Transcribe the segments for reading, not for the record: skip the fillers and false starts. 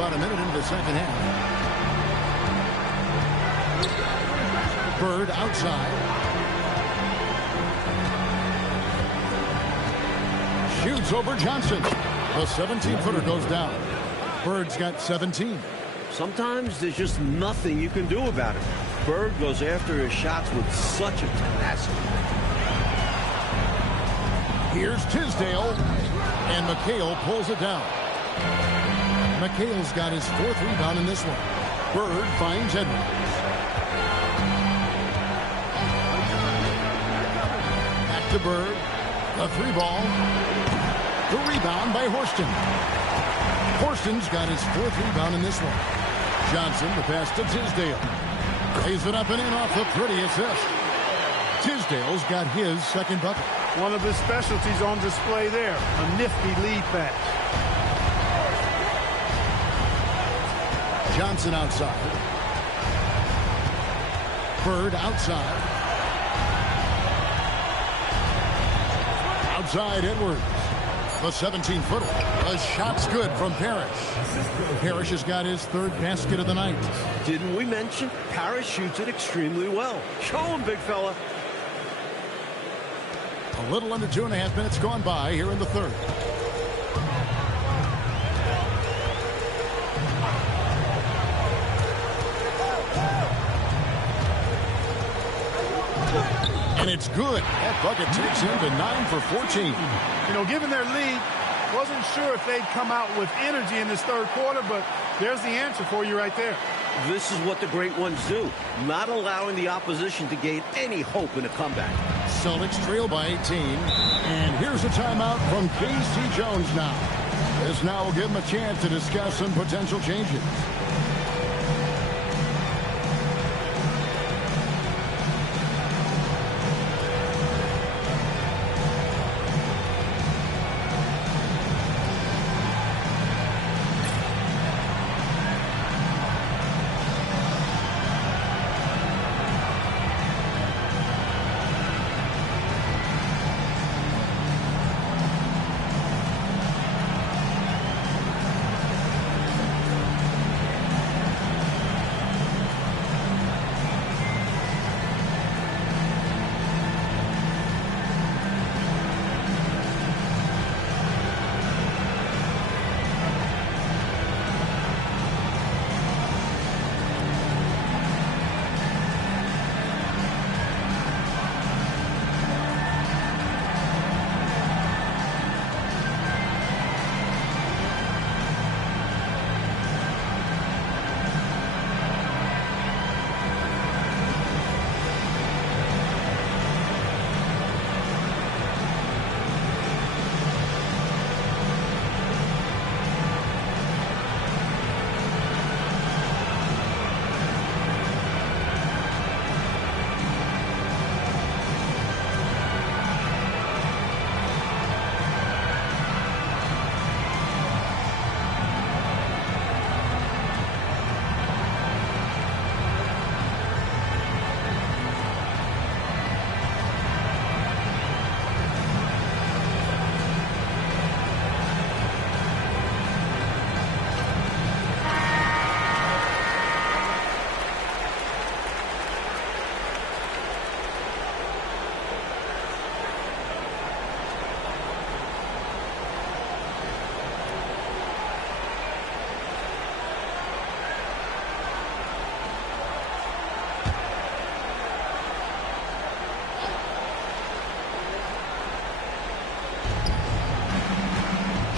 about a minute into the second half. Bird outside. Shoots over Johnson. The 17-footer goes down. Bird's got 17. Sometimes there's just nothing you can do about it. Bird goes after his shots with such a tenacity. Here's Tisdale, and McHale pulls it down. McHale's got his 4th rebound in this one. Bird finds Edwards. Back to Bird. The 3-ball. The rebound by Horston. Horston's got his 4th rebound in this one. Johnson, the pass to Tisdale. Lays it up and in off the pretty assist. Tisdale's got his 2nd bucket. One of his specialties on display there. A nifty lead pass. Johnson outside. Bird outside. Outside Edwards. The 17-footer. The shot's good from Parrish. Parrish has got his 3rd basket of the night. Didn't we mention Parrish shoots it extremely well? Show him, big fella. A little under 2.5 minutes gone by here in the 3rd. And it's good. That bucket takes him to 9 for 14. You know, given their lead, wasn't sure if they'd come out with energy in this 3rd quarter, but there's the answer for you right there. This is what the great ones do, not allowing the opposition to gain any hope in a comeback. Celtics trail by 18. And here's a timeout from K.C. Jones now. This now will give him a chance to discuss some potential changes.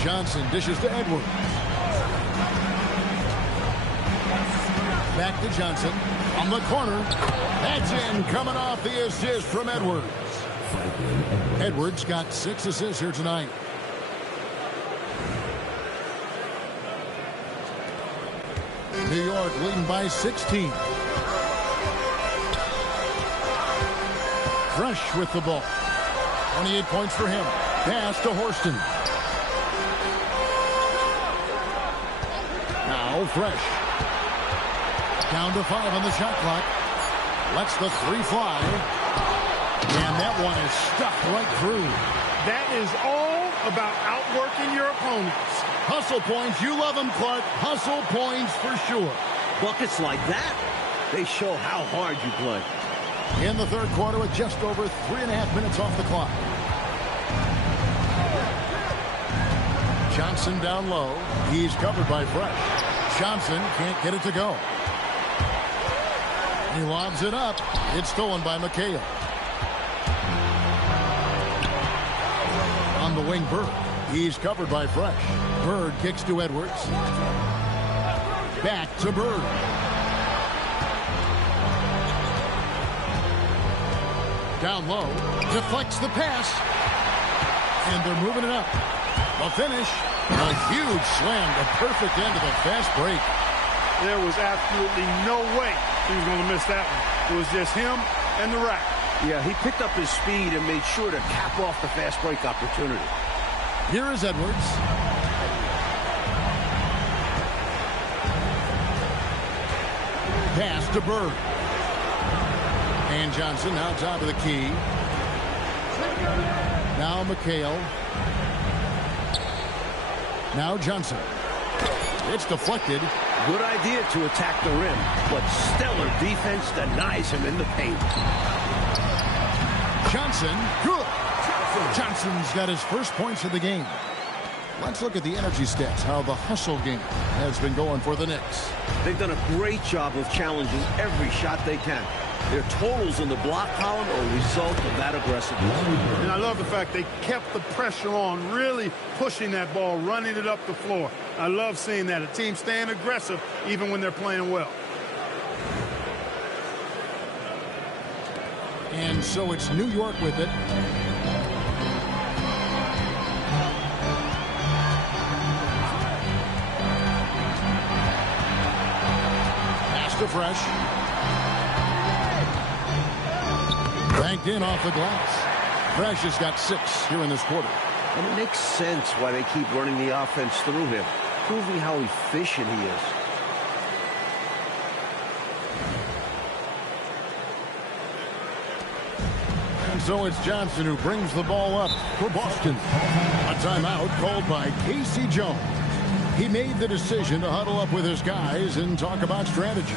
Johnson dishes to Edwards. Back to Johnson. On the corner. That's in. Coming off the assist from Edwards. Edwards got 6 assists here tonight. New York leading by 16. Fresh with the ball. 28 points for him. Pass to Horston. Now Fresh. Down to 5 on the shot clock. Lets the 3 fly. And that one is stuck right through. That is all about outworking your opponents. Hustle points. You love them, Clark. Hustle points for sure. Buckets like that, they show how hard you play. In the third quarter with just over 3.5 minutes off the clock. Johnson down low. He's covered by Fresh. Johnson can't get it to go. He lobs it up. It's stolen by McHale. On the wing, Bird. He's covered by Fresh. Bird kicks to Edwards. Back to Bird. Down low. Deflects the pass. And they're moving it up. A finish. A huge slam. The perfect end of the fast break. There was absolutely no way he was going to miss that one. It was just him and the rack. Yeah, he picked up his speed and made sure to cap off the fast break opportunity. Here is Edwards. Pass to Bird. And Johnson now top of the key. Now McHale. Now Johnson. It's deflected. Good idea to attack the rim, but stellar defense denies him in the paint. Johnson, good. Johnson's got his first points of the game. Let's look at the energy stats, how the hustle game has been going for the Knicks. They've done a great job of challenging every shot they can. Their totals in the block column are a result of that aggressiveness. And I love the fact they kept the pressure on, really pushing that ball, running it up the floor. I love seeing that. A team staying aggressive even when they're playing well. And so it's New York with it. Pass to Fresh. Banked in off the glass. Fresh has got 6 here in this quarter. And it makes sense why they keep running the offense through him, proving how efficient he is. And so it's Johnson who brings the ball up for Boston. A timeout called by Casey Jones. He made the decision to huddle up with his guys and talk about strategy.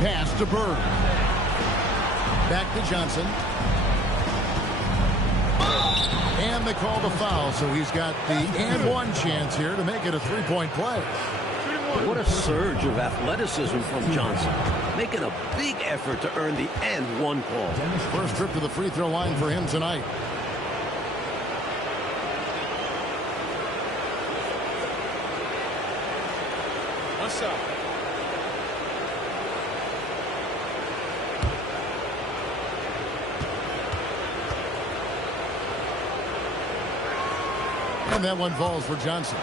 Pass to Bird. Back to Johnson. And they call the foul, so he's got the and one chance here to make it a 3-point play. What a surge of athleticism from Johnson, making a big effort to earn the and one call. First trip to the free throw line for him tonight. What's up? And that one falls for Johnson.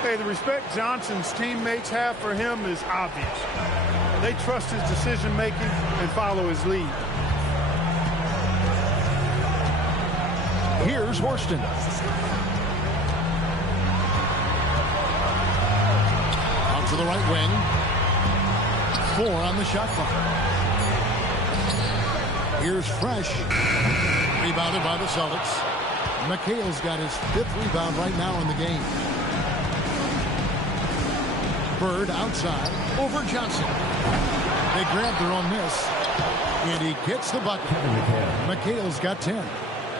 Hey, the respect Johnson's teammates have for him is obvious. They trust his decision-making and follow his lead. Here's Horston. Out to the right wing. 4 on the shot clock. Here's Fresh. Rebounded by the Celtics. McHale's got his 5th rebound right now in the game. Bird outside over Johnson. They grab their own miss. And he gets the bucket. McHale's got 10.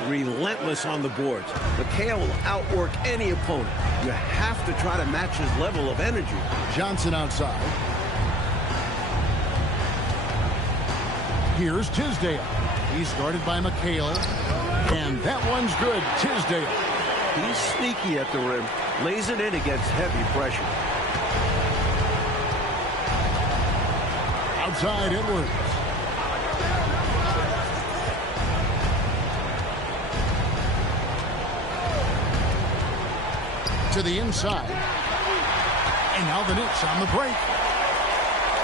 Relentless on the boards. McHale will outwork any opponent. You have to try to match his level of energy. Johnson outside. Here's Tisdale. He's guarded by McHale. And that one's good. Tisdale. He's sneaky at the rim. Lays it in against heavy pressure. Outside Edwards. To the inside. And now the Knicks on the break.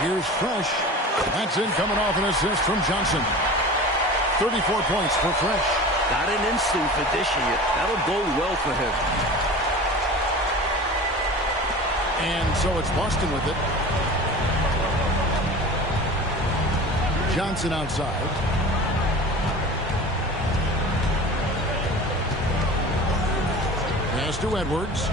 Here's Fresh. That's in, coming off an assist from Johnson. 34 points for Fresh. Got an instinct for dishing it. That'll go well for him. And so it's Boston with it. Johnson outside. Pass to Edwards.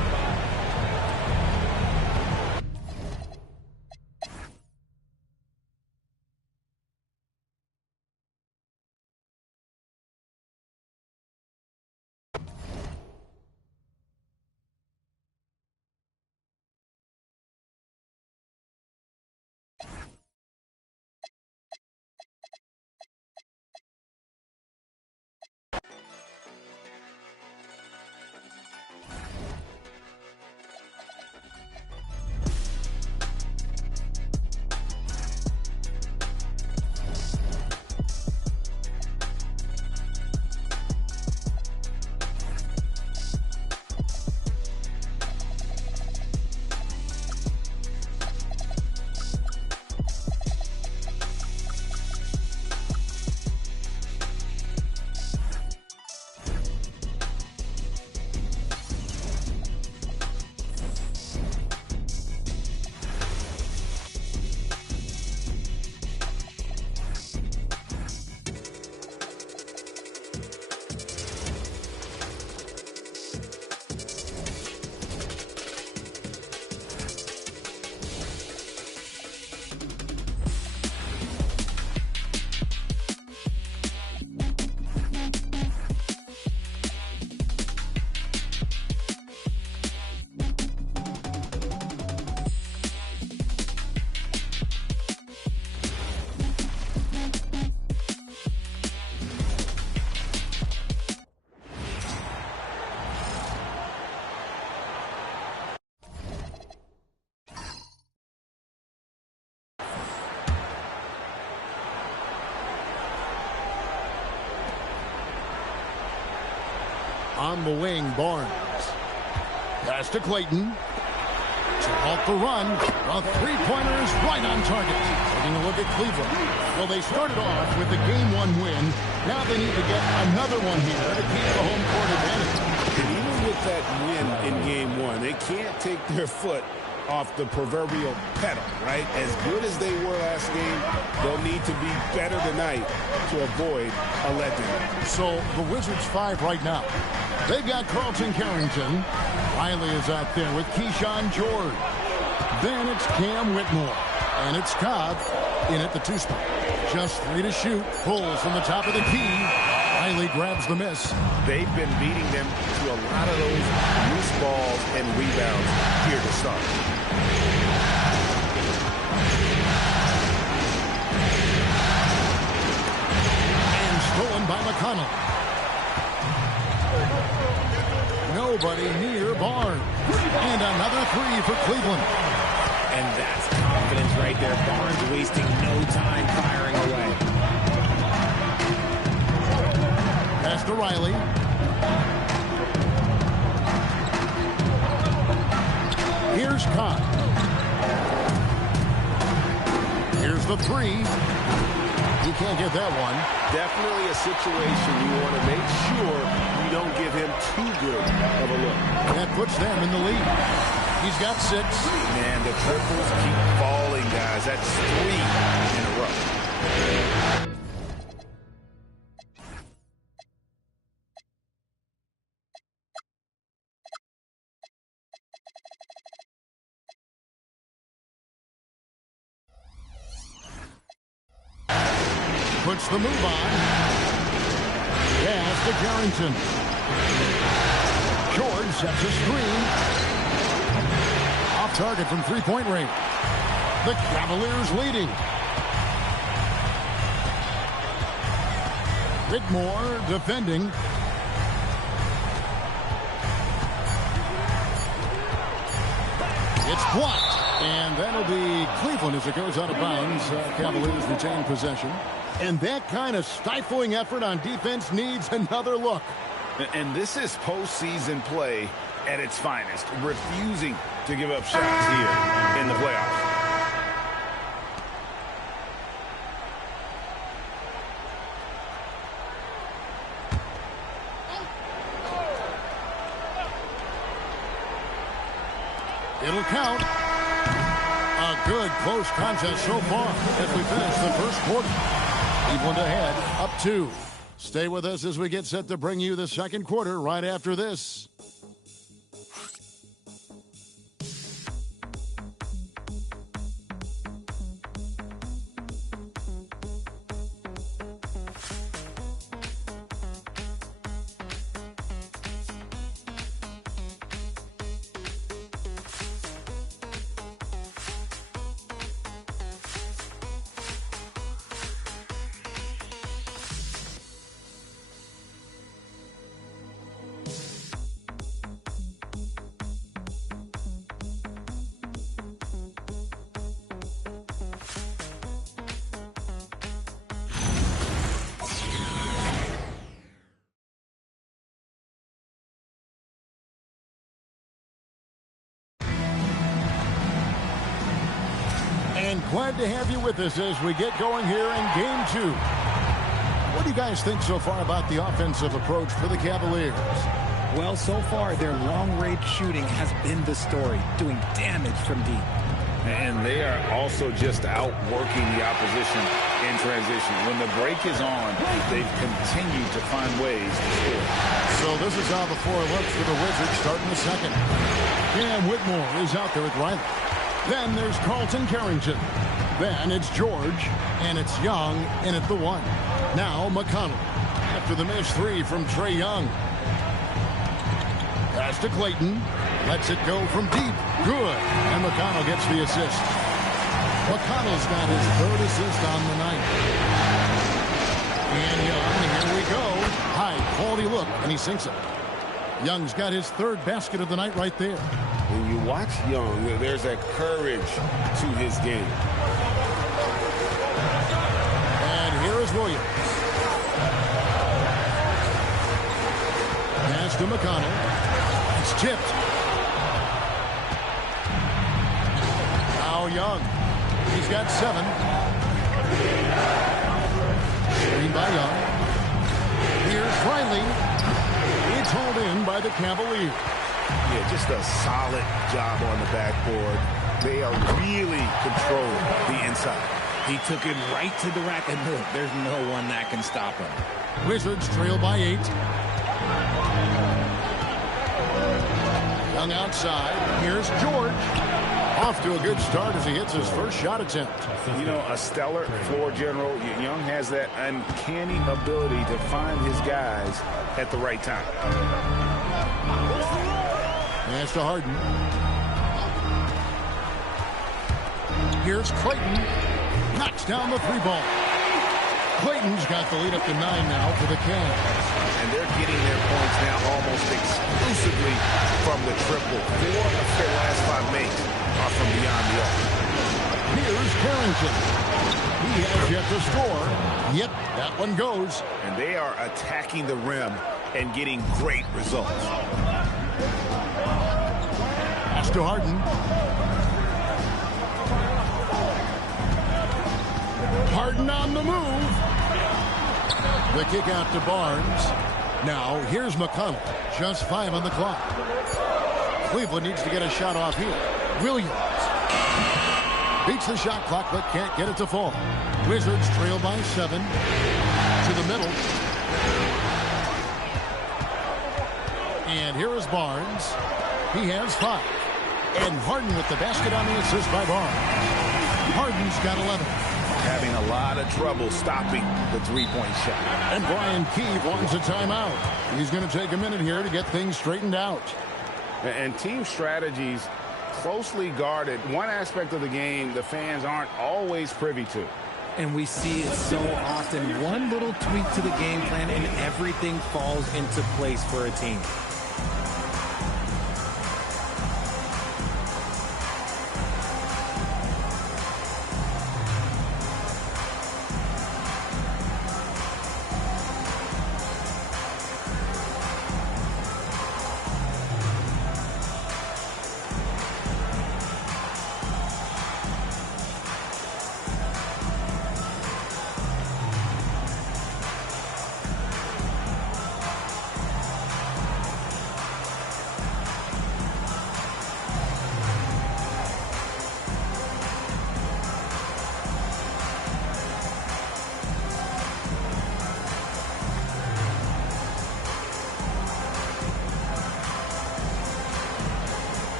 On the wing, Barnes. Pass to Clayton. To halt the run. A three-pointer is right on target. Taking a look at Cleveland. Well, they started off with the Game 1 win. Now they need to get another one here to keep the home court advantage. And even with that win in Game 1, they can't take their foot off the proverbial pedal, right? As good as they were last game, they'll need to be better tonight to avoid a letdown. So the Wizards 5 right now. They've got Carlton Carrington. Riley is out there with Keyshawn George. Then it's Cam Whitmore. And it's Cobb in at the 2 spot. Just 3 to shoot. Pulls from the top of the key. Riley grabs the miss. They've been beating them to a lot of those loose balls and rebounds here to start. McConnell. Nobody near Barnes. And another three for Cleveland. And that's confidence right there. Barnes wasting no time firing away. Pass to Riley. Here's Cobb. Here's the three. He can't get that one. Definitely a situation you want to make sure you don't give him too good of a look. That puts them in the lead. He's got 6. Man, the triples keep falling, guys. That's 3 in a row. Puts the move on. Pass to Carrington. George sets a screen. Off target from three-point range. The Cavaliers leading. Whitmore defending. It's blocked. And that'll be Cleveland as it goes out of bounds. Cavaliers retain possession. And that kind of stifling effort on defense needs another look. And this is postseason play at its finest, refusing to give up shots here in the playoffs. It'll count. A good close contest so far as we finish the first quarter. Cleveland ahead, up 2. Stay with us as we get set to bring you the second quarter right after this. And glad to have you with us as we get going here in Game 2. What do you guys think so far about the offensive approach for the Cavaliers? Well, so far, their long-range shooting has been the story, doing damage from deep. And they are also just outworking the opposition in transition. When the break is on, they've continued to find ways to score. So this is how the floor looks for the Wizards starting the second. Cam Whitmore is out there at Riley. Then there's Carlton Carrington. Then it's George, and it's Young in at the 1. Now McConnell after the missed 3 from Trae Young. Pass to Clayton. Lets it go from deep. Good. And McConnell gets the assist. McConnell's got his 3rd assist on the night. And Young, here we go. High quality look, and he sinks it. Young's got his 3rd basket of the night right there. When you watch Young, there's a courage to his game. And here is Williams. Pass to McConnell. It's tipped. Now Young. He's got 7. Screen by Young. Here's Riley. It's hauled in by the Cavaliers. Yeah, just a solid job on the backboard. They are really controlling the inside. He took it right to the rack, and look, there's no one that can stop him. Wizards trail by 8. Young outside. Here's George. Off to a good start as he hits his first shot attempt. You know, a stellar floor general. Young has that uncanny ability to find his guys at the right time. Pass to Harden. Here's Clayton. Knocks down the 3 ball. Clayton's got the lead up to 9 now for the Cavs. And they're getting their points now almost exclusively from the triple. 4 of their last 5 makes are from beyond the arc. Here's Carrington. He has yet to score. Yep, that one goes. And they are attacking the rim and getting great results. Pass to Harden. Harden on the move. The kick out to Barnes. Now, here's McConnell. Just 5 on the clock. Cleveland needs to get a shot off here. Williams beats the shot clock, but can't get it to fall. Wizards trail by 7. To the middle. And here is Barnes. He has 5. And Harden with the basket on the assist by Barnes. Harden's got 11. Having a lot of trouble stopping the three-point shot. And Brian Keefe wants a timeout. He's going to take a minute here to get things straightened out. And team strategies closely guarded. One aspect of the game the fans aren't always privy to. And we see it so often. One little tweak to the game plan and everything falls into place for a team.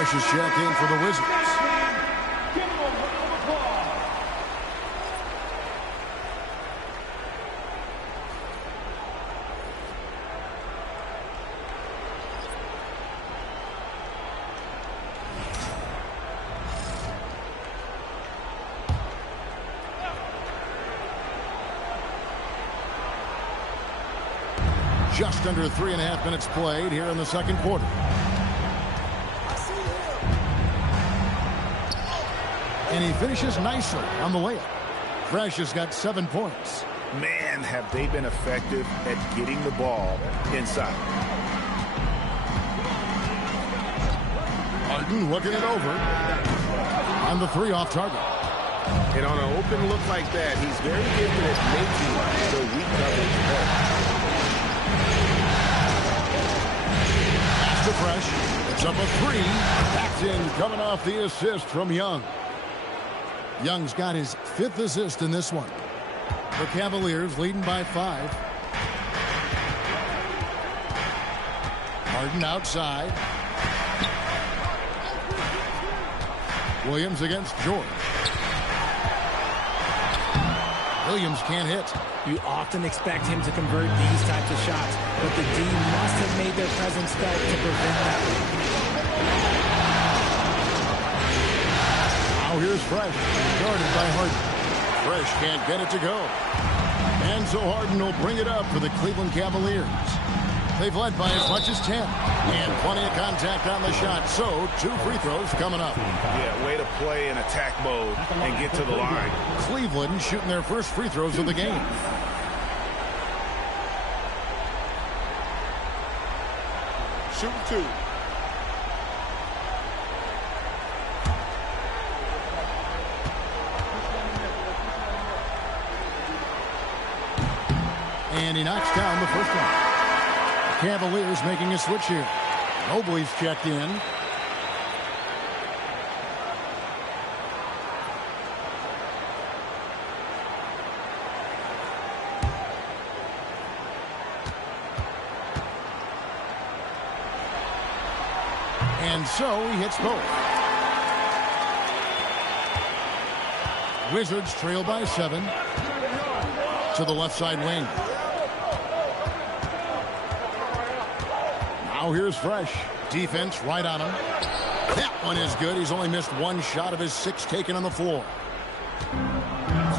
Fresh is checked in for the Wizards. Just under 3.5 minutes played here in the second quarter. And he finishes nicely on the layup. Fresh has got 7 points. Man, have they been effective at getting the ball inside. Harden looking it over. On the 3 off target. And on an open look like that, he's very gifted at making the weak coverage work. Pass to Fresh. It's up a 3. Backed in, coming off the assist from Young. Young's got his 5th assist in this one. The Cavaliers leading by 5. Harden outside. Williams against George. Williams can't hit. You often expect him to convert these types of shots, but the D must have made their presence felt to prevent that. Now here's Fresh, guarded by Harden. Fresh can't get it to go. And so Harden will bring it up for the Cleveland Cavaliers. They've led by as much as 10. And plenty of contact on the shot, so 2 free throws coming up. Yeah, way to play in attack mode and get to the line. Cleveland shooting their first free throws of the game. Shoot 2. And he knocks down the first one. The Cavaliers making a switch here. Mobley's checked in. And so he hits both. Wizards trail by 7. to the left side wing. Now here's Fresh. Defense right on him. That one is good. He's only missed one shot of his 6 taken on the floor.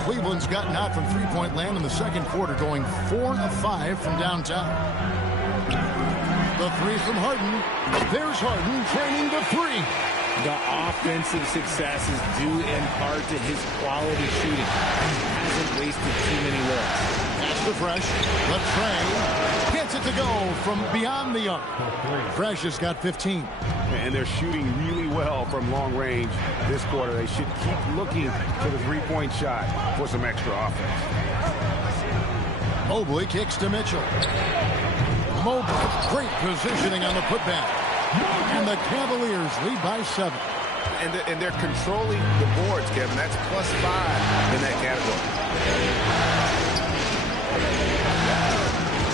Cleveland's gotten out from three-point land in the second quarter, going 4 of 5 from downtown. The three from Harden. There's Harden training the three. The offensive success is due in part to his quality shooting. He hasn't wasted too many looks. Pass to Fresh. The tray. Gets it to go from beyond the arc. Fresh has got 15. And they're shooting really well from long range this quarter. They should keep looking to the three-point shot for some extra offense. Mobley kicks to Mitchell. Mobley, great positioning on the putback. And the Cavaliers lead by 7. And they're controlling the boards, Kevin. That's +5 in that category.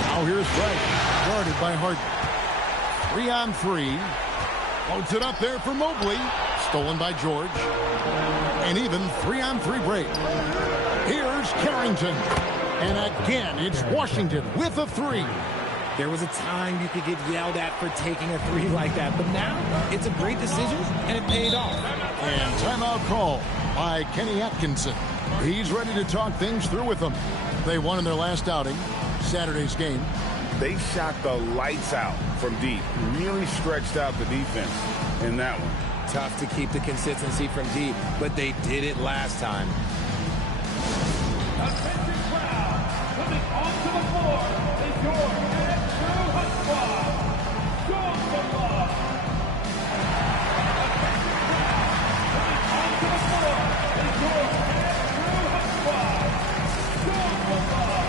Now here's Fresh, guarded by Harden. 3-on-3. Loads it up there for Mobley. Stolen by George. And even 3-on-3 break. Here's Carrington. And again, it's Washington with a 3. There was a time you could get yelled at for taking a 3 like that, but now it's a great decision, and it paid off. And timeout call by Kenny Atkinson. He's ready to talk things through with them. They won in their last outing, Saturday's game. They shot the lights out from deep. Really stretched out the defense in that one. Tough to keep the consistency from deep, but they did it last time. Attention crowd, coming onto the floor is your head crew hot squad. Show some love. Attention crowd, coming onto the floor is your head crew hot squad. Show some love.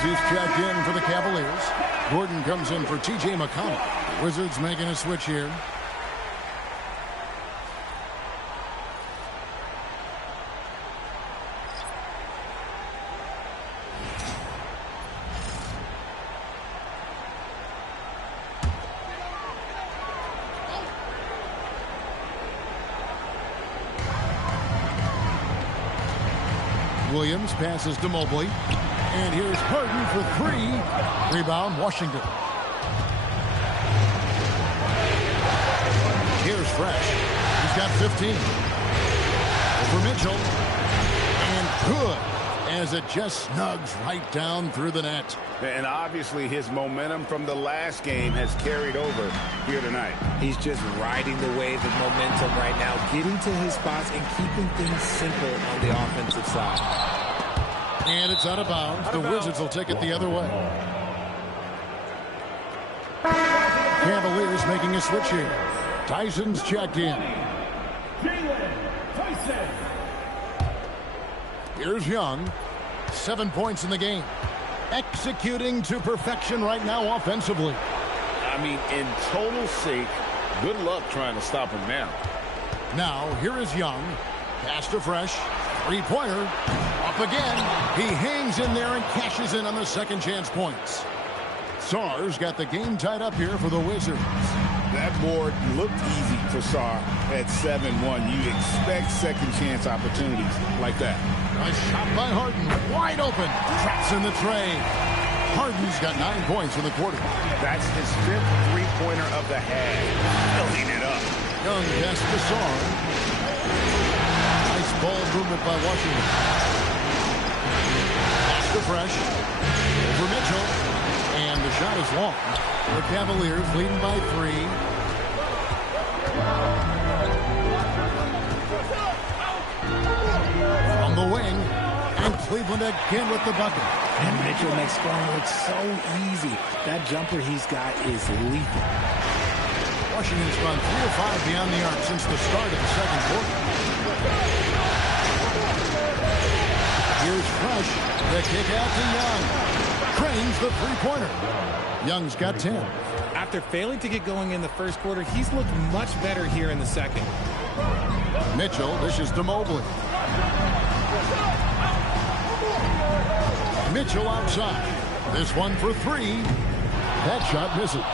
He's checked in for the Cavaliers. Gordon comes in for T.J. McConnell. Wizards making a switch here. Williams passes to Mobley. And here's Harden for 3. Rebound, Washington. Here's Fresh. He's got 15. Over Mitchell. And good, as it just snugs right down through the net. And obviously his momentum from the last game has carried over here tonight. He's just riding the wave of momentum right now, getting to his spots and keeping things simple on the offensive side. And it's out of bounds. The Wizards will take it the other way. Cavaliers making a switch here. Tyson's checked in. Here's Young. 7 points in the game. Executing to perfection right now offensively. I mean, in total sake, good luck trying to stop him now. Now, here is Young. Pass to Fresh. Three-pointer. Up again. He hangs in there and cashes in on the second chance points. Sarr's got the game tied up here for the Wizards. That board looked easy for Sarr at 7-1. You'd expect second chance opportunities like that. A shot by Harden. Wide open. Traps in the tray. Harden's got 9 points in the quarter. That's his 5th three-pointer of the half. Filling it up. Young pass to Sarr. Nice ball movement by Washington. Pass to Fresh. Over Mitchell. And the shot is long. The Cavaliers leading by 3. Cleveland again with the bucket. And Mitchell makes scoring look so easy. That jumper he's got is lethal. Washington's gone 3 of 5 beyond the arc since the start of the second quarter. Here's Fresh. The kick out to Young. Cranes the three-pointer. Young's got 10. After failing to get going in the first quarter, he's looked much better here in the second. Mitchell dishes to Mobley. Mitchell outside. This one for 3. That shot misses.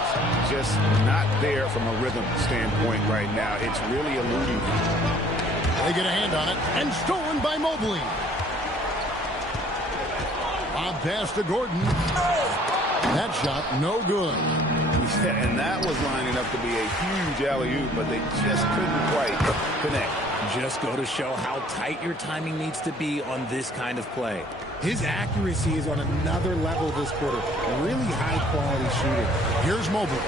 Just not there from a rhythm standpoint right now. It's really eluding him. They get a hand on it, and stolen by Mobley. Lob pass to Gordon. That shot, no good. Yeah, and that was lining up to be a huge alley-oop, but they just couldn't quite connect. Just go to show how tight your timing needs to be on this kind of play. His accuracy is on another level this quarter. Really high-quality shooting. Here's Mobley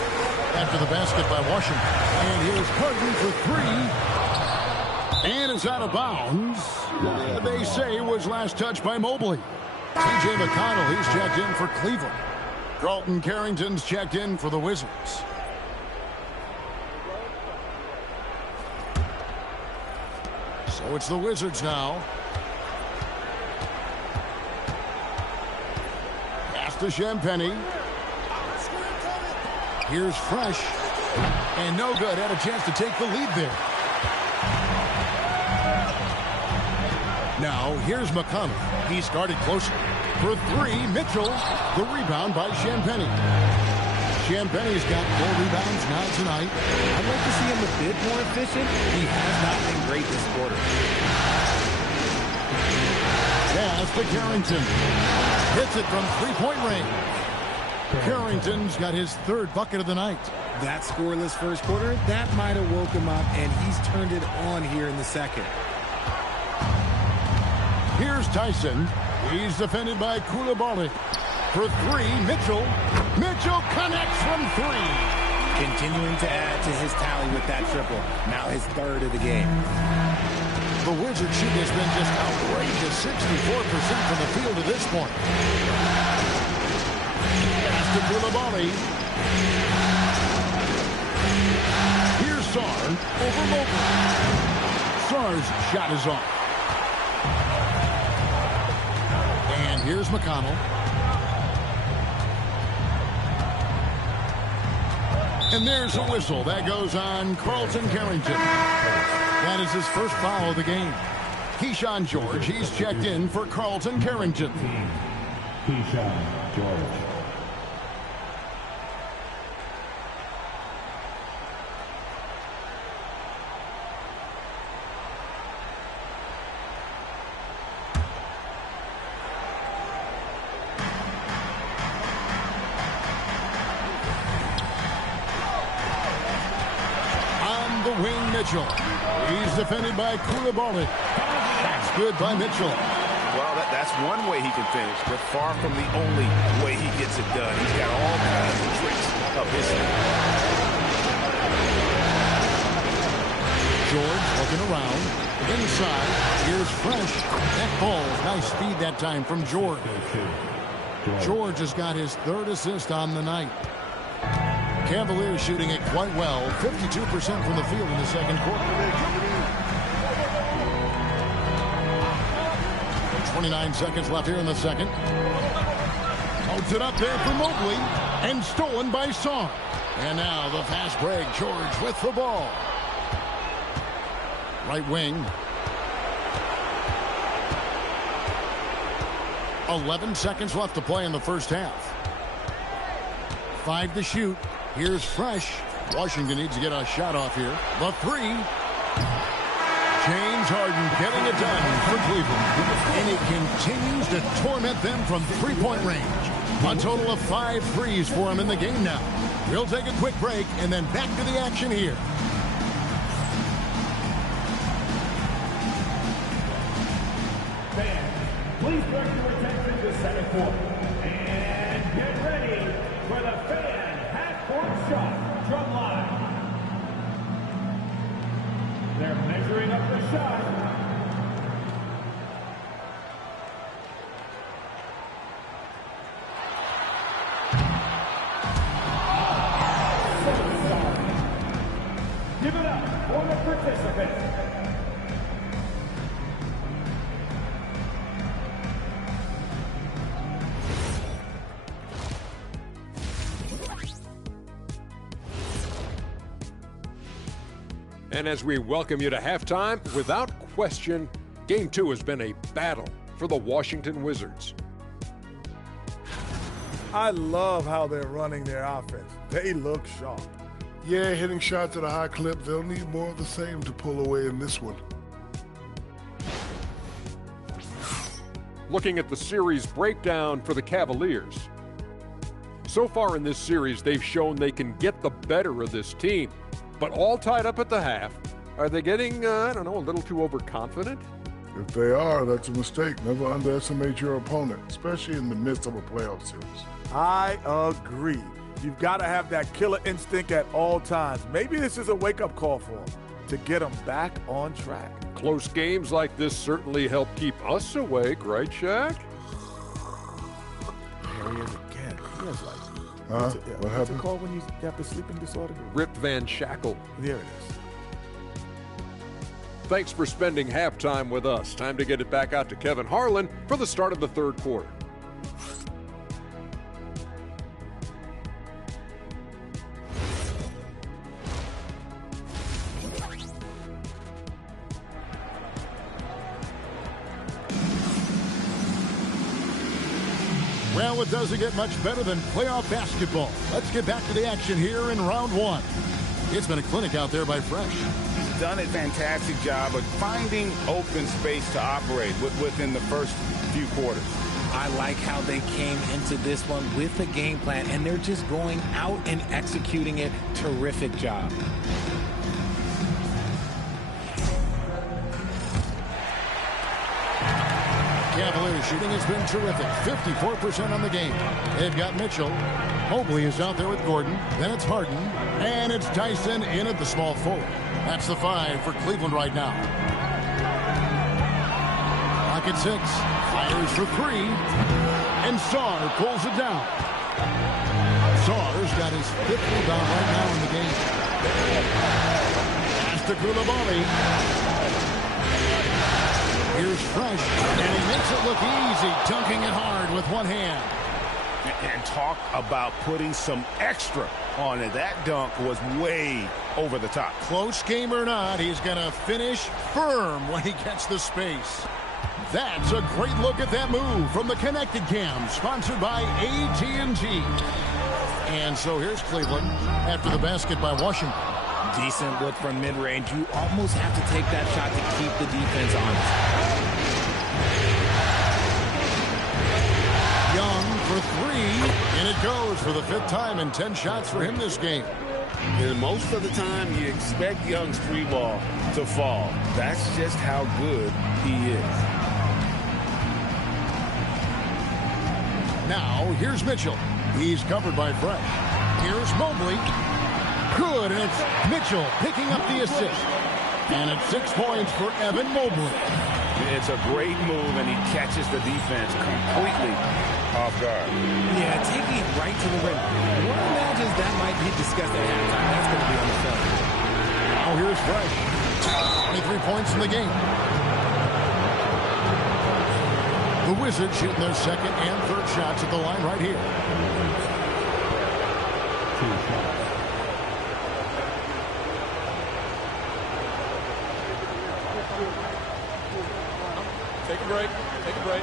after the basket by Washington. And here's Harden for 3. And it's out of bounds. They say was last touched by Mobley. T.J. McConnell, he's checked in for Cleveland. Carlton Carrington's checked in for the Wizards. So it's the Wizards now. Pass to Champagnie. Here's Fresh. And no good. Had a chance to take the lead there. Now, here's McConnell. He started closer. For 3, Mitchell. The rebound by Champagnie. Champagnie's got 4 rebounds now tonight. I'd like to see him a bit more efficient. He has not been great this quarter. Pass to Carrington. Hits it from three-point range. Carrington's got his 3rd bucket of the night. That scoreless first quarter, that might have woke him up, and he's turned it on here in the second. Here's Tyson. He's defended by Koulibaly. For 3, Mitchell. Mitchell connects from 3. Continuing to add to his tally with that triple. Now his 3rd of the game. The Wizards shooting has been just outrageous. 64% from the field at this point. Pass to Koulibaly. Here's Sarr over Mobley. Sarr's shot is off. And here's McConnell. And there's a whistle. That goes on Carlton Carrington. That is his first foul of the game. Keyshawn George, he's checked in for Carlton Carrington. Keyshawn George. Mitchell. He's defended by Koulibaly. That's good by Mitchell. Well, that's one way he can finish, but far from the only way he gets it done. He's got all kinds of tricks up his sleeve. George looking around. Inside. Here's Fresh. That ball. Nice speed that time from George. George has got his 3rd assist on the night. Cavaliers shooting it quite well. 52% from the field in the second quarter. 29 seconds left here in the second. Holds it up there for Mobley. And stolen by Sarr. And now the fast break. George with the ball. Right wing. 11 seconds left to play in the first half. 5 to shoot. Here's Fresh. Washington needs to get a shot off here. The 3. James Harden getting it done for Cleveland. And he continues to torment them from three-point range. A total of 5 threes for him in the game now. We'll take a quick break and then back to the action here. Fans, please direct your attention to second quarter. And get ready for the fan half-court shot drum line. They're measuring up the shot. participants. And as we welcome you to halftime, without question, Game 2 has been a battle for the Washington Wizards. I love how they're running their offense. They look sharp. Yeah, hitting shots at a high clip. They'll need more of the same to pull away in this one. Looking at the series breakdown for the Cavaliers. So far in this series, they've shown they can get the better of this team, but all tied up at the half. Are they getting, I don't know, a little too overconfident? If they are, that's a mistake. Never underestimate your opponent, especially in the midst of a playoff series. I agree. You've got to have that killer instinct at all times. Maybe this is a wake-up call for them to get them back on track. Close games like this certainly help keep us awake, right, Shaq? There he is again. He has like, What what's happened? it called when you have the sleeping disorder? Rip Van Shackle. There it is. Thanks for spending halftime with us. Time to get it back out to Kevin Harlan for the start of the third quarter. Well, it doesn't get much better than playoff basketball. Let's get back to the action here in round one. It's been a clinic out there by Fresh. He's done a fantastic job of finding open space to operate within the first few quarters. I like how they came into this one with a game plan, and they're just going out and executing it. Terrific job. Cavaliers shooting has been terrific. 54% on the game. They've got Mitchell. Mobley is out there with Gordon. Then it's Harden. And it's Tyson in at the small forward. That's the 5 for Cleveland right now. Clock at 6. Fires for 3. And Sarr pulls it down. Sarr's got his 5th rebound right now in the game. Pass to Koulibaly. Here's Fresh, and he makes it look easy, dunking it hard with one hand. And talk about putting some extra on it. That dunk was way over the top. Close game or not, he's going to finish firm when he gets the space. That's a great look at that move from the Connected Cam, sponsored by AT&T. And so here's Cleveland after the basket by Washington. Decent look from mid-range. You almost have to take that shot to keep the defense honest. Young for 3, and it goes for the 5th time in 10 shots for him this game. And most of the time, you expect Young's 3-ball to fall. That's just how good he is. Now, here's Mitchell. He's covered by Fresh. Here's Mobley. Good, and it's Mitchell picking up the assist. And it's 6 points for Evan Mobley. It's a great move, and he catches the defense completely off guard. Yeah, taking it right to the rim. One imagines that might be discussed at halftime. That's going to be on the film. Now here's Fresh. 23 points in the game. The Wizards shooting their 2nd and 3rd shots at the line right here. Take a break. Take a break.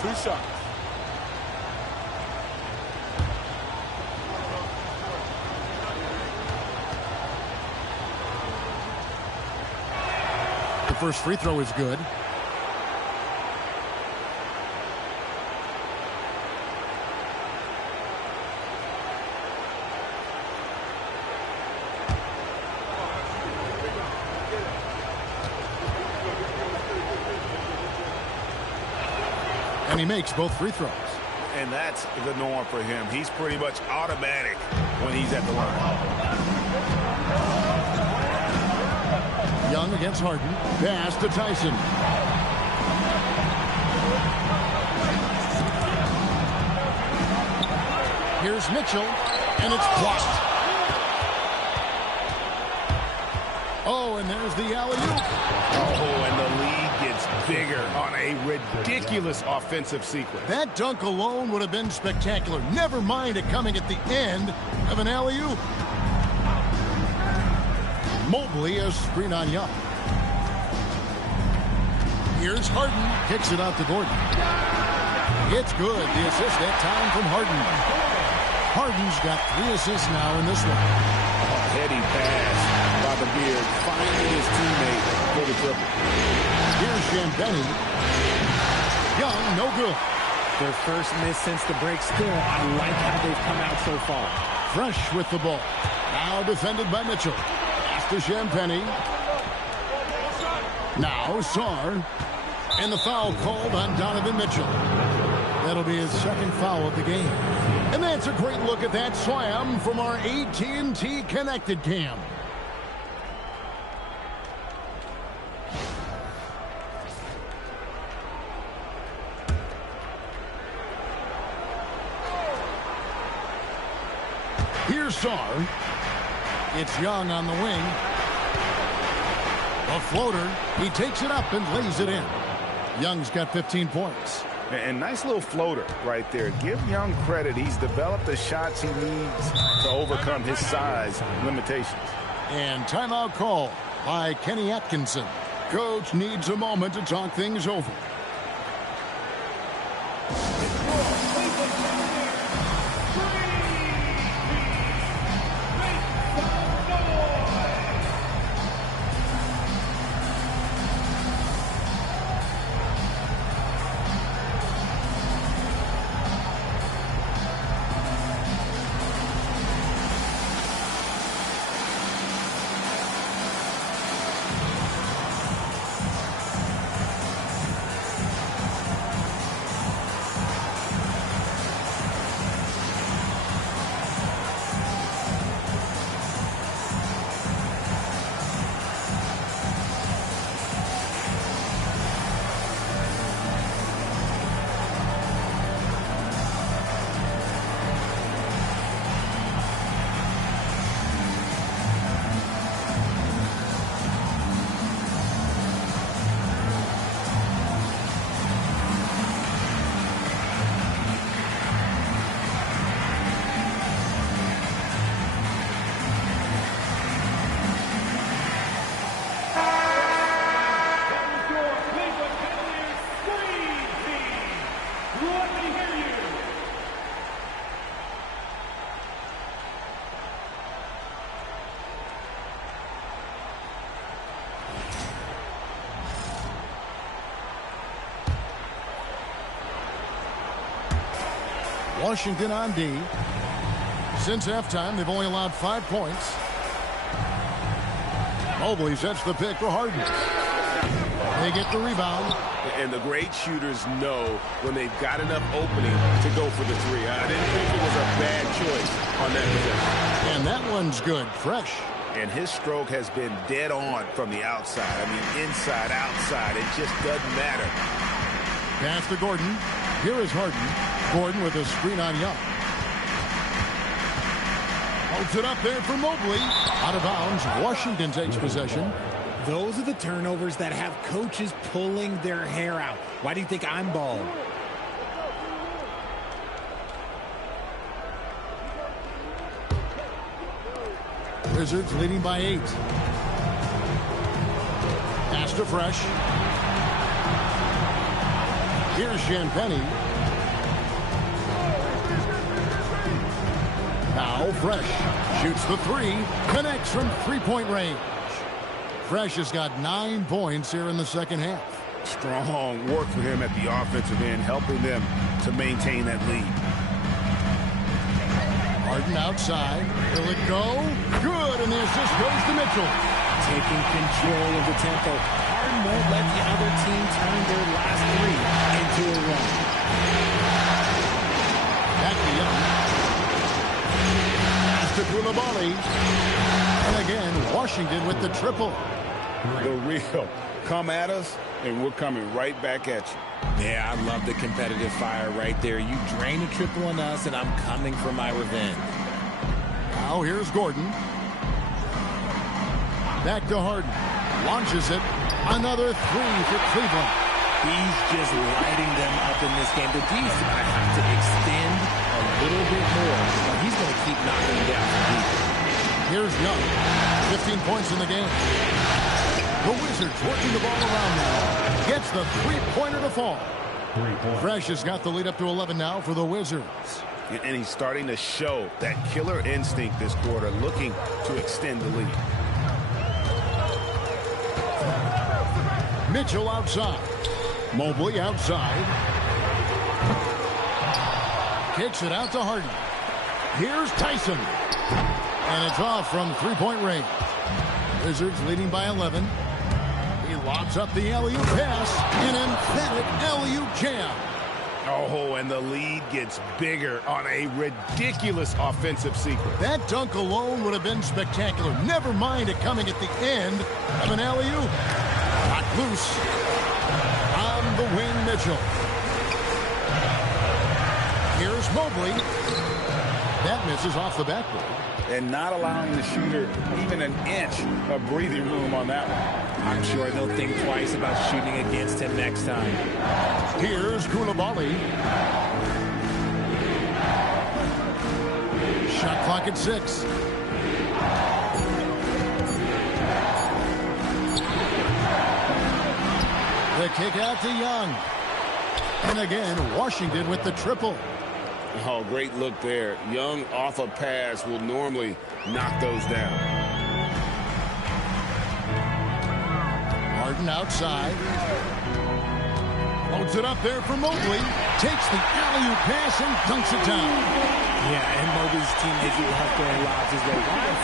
2 shots. The first free throw is good. And he makes both free throws. And that's the norm for him. He's pretty much automatic when he's at the line. Young against Harden. Pass to Tyson. Here's Mitchell, and it's blocked. Oh, and there's the alley-oop. Oh, and the lead gets bigger on a ridiculous offensive sequence. That dunk alone would have been spectacular. Never mind it coming at the end of an alley-oop. Mobley, a screen on Young. Here's Harden. Kicks it out to Gordon. It's good. The assist that time from Harden. Harden's got 3 assists now in this one. Heady pass by the Beard, finding his teammate for the triple. Here's Champagnie. Young, no good. Their first miss since the break. Still, I like how they've come out so far. Fresh with the ball. Now defended by Mitchell. Pass to Champagnie. Now Sarr. And the foul called on Donovan Mitchell. That'll be his second foul of the game. And that's a great look at that slam from our AT&T Connected Cam. Here's Sarr. It's Young on the wing. A floater. He takes it up and lays it in. Young's got 15 points. And nice little floater right there. Give Young credit. He's developed the shots he needs to overcome his size limitations. And timeout call by Kenny Atkinson. Coach needs a moment to talk things over. Washington on D. Since halftime, they've only allowed 5 points. Mobley sets the pick for Harden. They get the rebound. And the great shooters know when they've got enough opening to go for the three. I didn't think it was a bad choice on that possession. And that one's good, fresh. And his stroke has been dead on from the outside. I mean, inside, outside, it just doesn't matter. Pass to Gordon. Here is Harden. Gordon with a screen on Young. Holds it up there for Mobley. Out of bounds. Washington takes possession. Those are the turnovers that have coaches pulling their hair out. Why do you think I'm bald? Wizards leading by 8. Pass to Fresh. Here's Champagnie. Now Fresh shoots the 3. Connects from three-point range. Fresh has got 9 points here in the second half. Strong work for him at the offensive end, helping them to maintain that lead. Harden outside. Will it go? Good, and the assist goes to Mitchell. Taking control of the tempo. Harden won't let the other team turn their last 3 into a run. Back to Young. Passed it through the volley. And again, Washington with the triple. The real come at us, and we're coming right back at you. Yeah, I love the competitive fire right there. You drain a triple on us, and I'm coming for my revenge. Now here's Gordon. Back to Harden. Launches it. Another three for Cleveland. He's just lighting them up in this game. The D's might have to extend a little bit more, but he's going to keep knocking them down from deep. Here's Young. 15 points in the game. The Wizards working the ball around now. Gets the three-pointer to fall. Fresh has got the lead up to 11 now for the Wizards. And he's starting to show that killer instinct this quarter, looking to extend the lead. Mitchell outside. Mobley outside. Kicks it out to Harden. Here's Tyson. And it's off from three-point range. Wizards leading by 11. He lobs up the alley-oop pass. An emphatic alley-oop jam. Oh, and the lead gets bigger on a ridiculous offensive sequence. That dunk alone would have been spectacular. Never mind it coming at the end of an alley-oop. Knocked loose. On the wing, Mitchell. Here's Mobley. That misses off the backboard. And not allowing the shooter even an inch of breathing room on that one. I'm sure they'll think twice about shooting against him next time. Here's Koulibaly. Shot clock at 6. The kick out to Young. And again, Washington with the triple. Oh, great look there. Young off a pass will normally knock those down. Harden outside. Loads it up there for Mobley. Takes the alley-oop pass and dunks it down. Yeah, and Mobley's teammates will have throwing lobs as well. Why?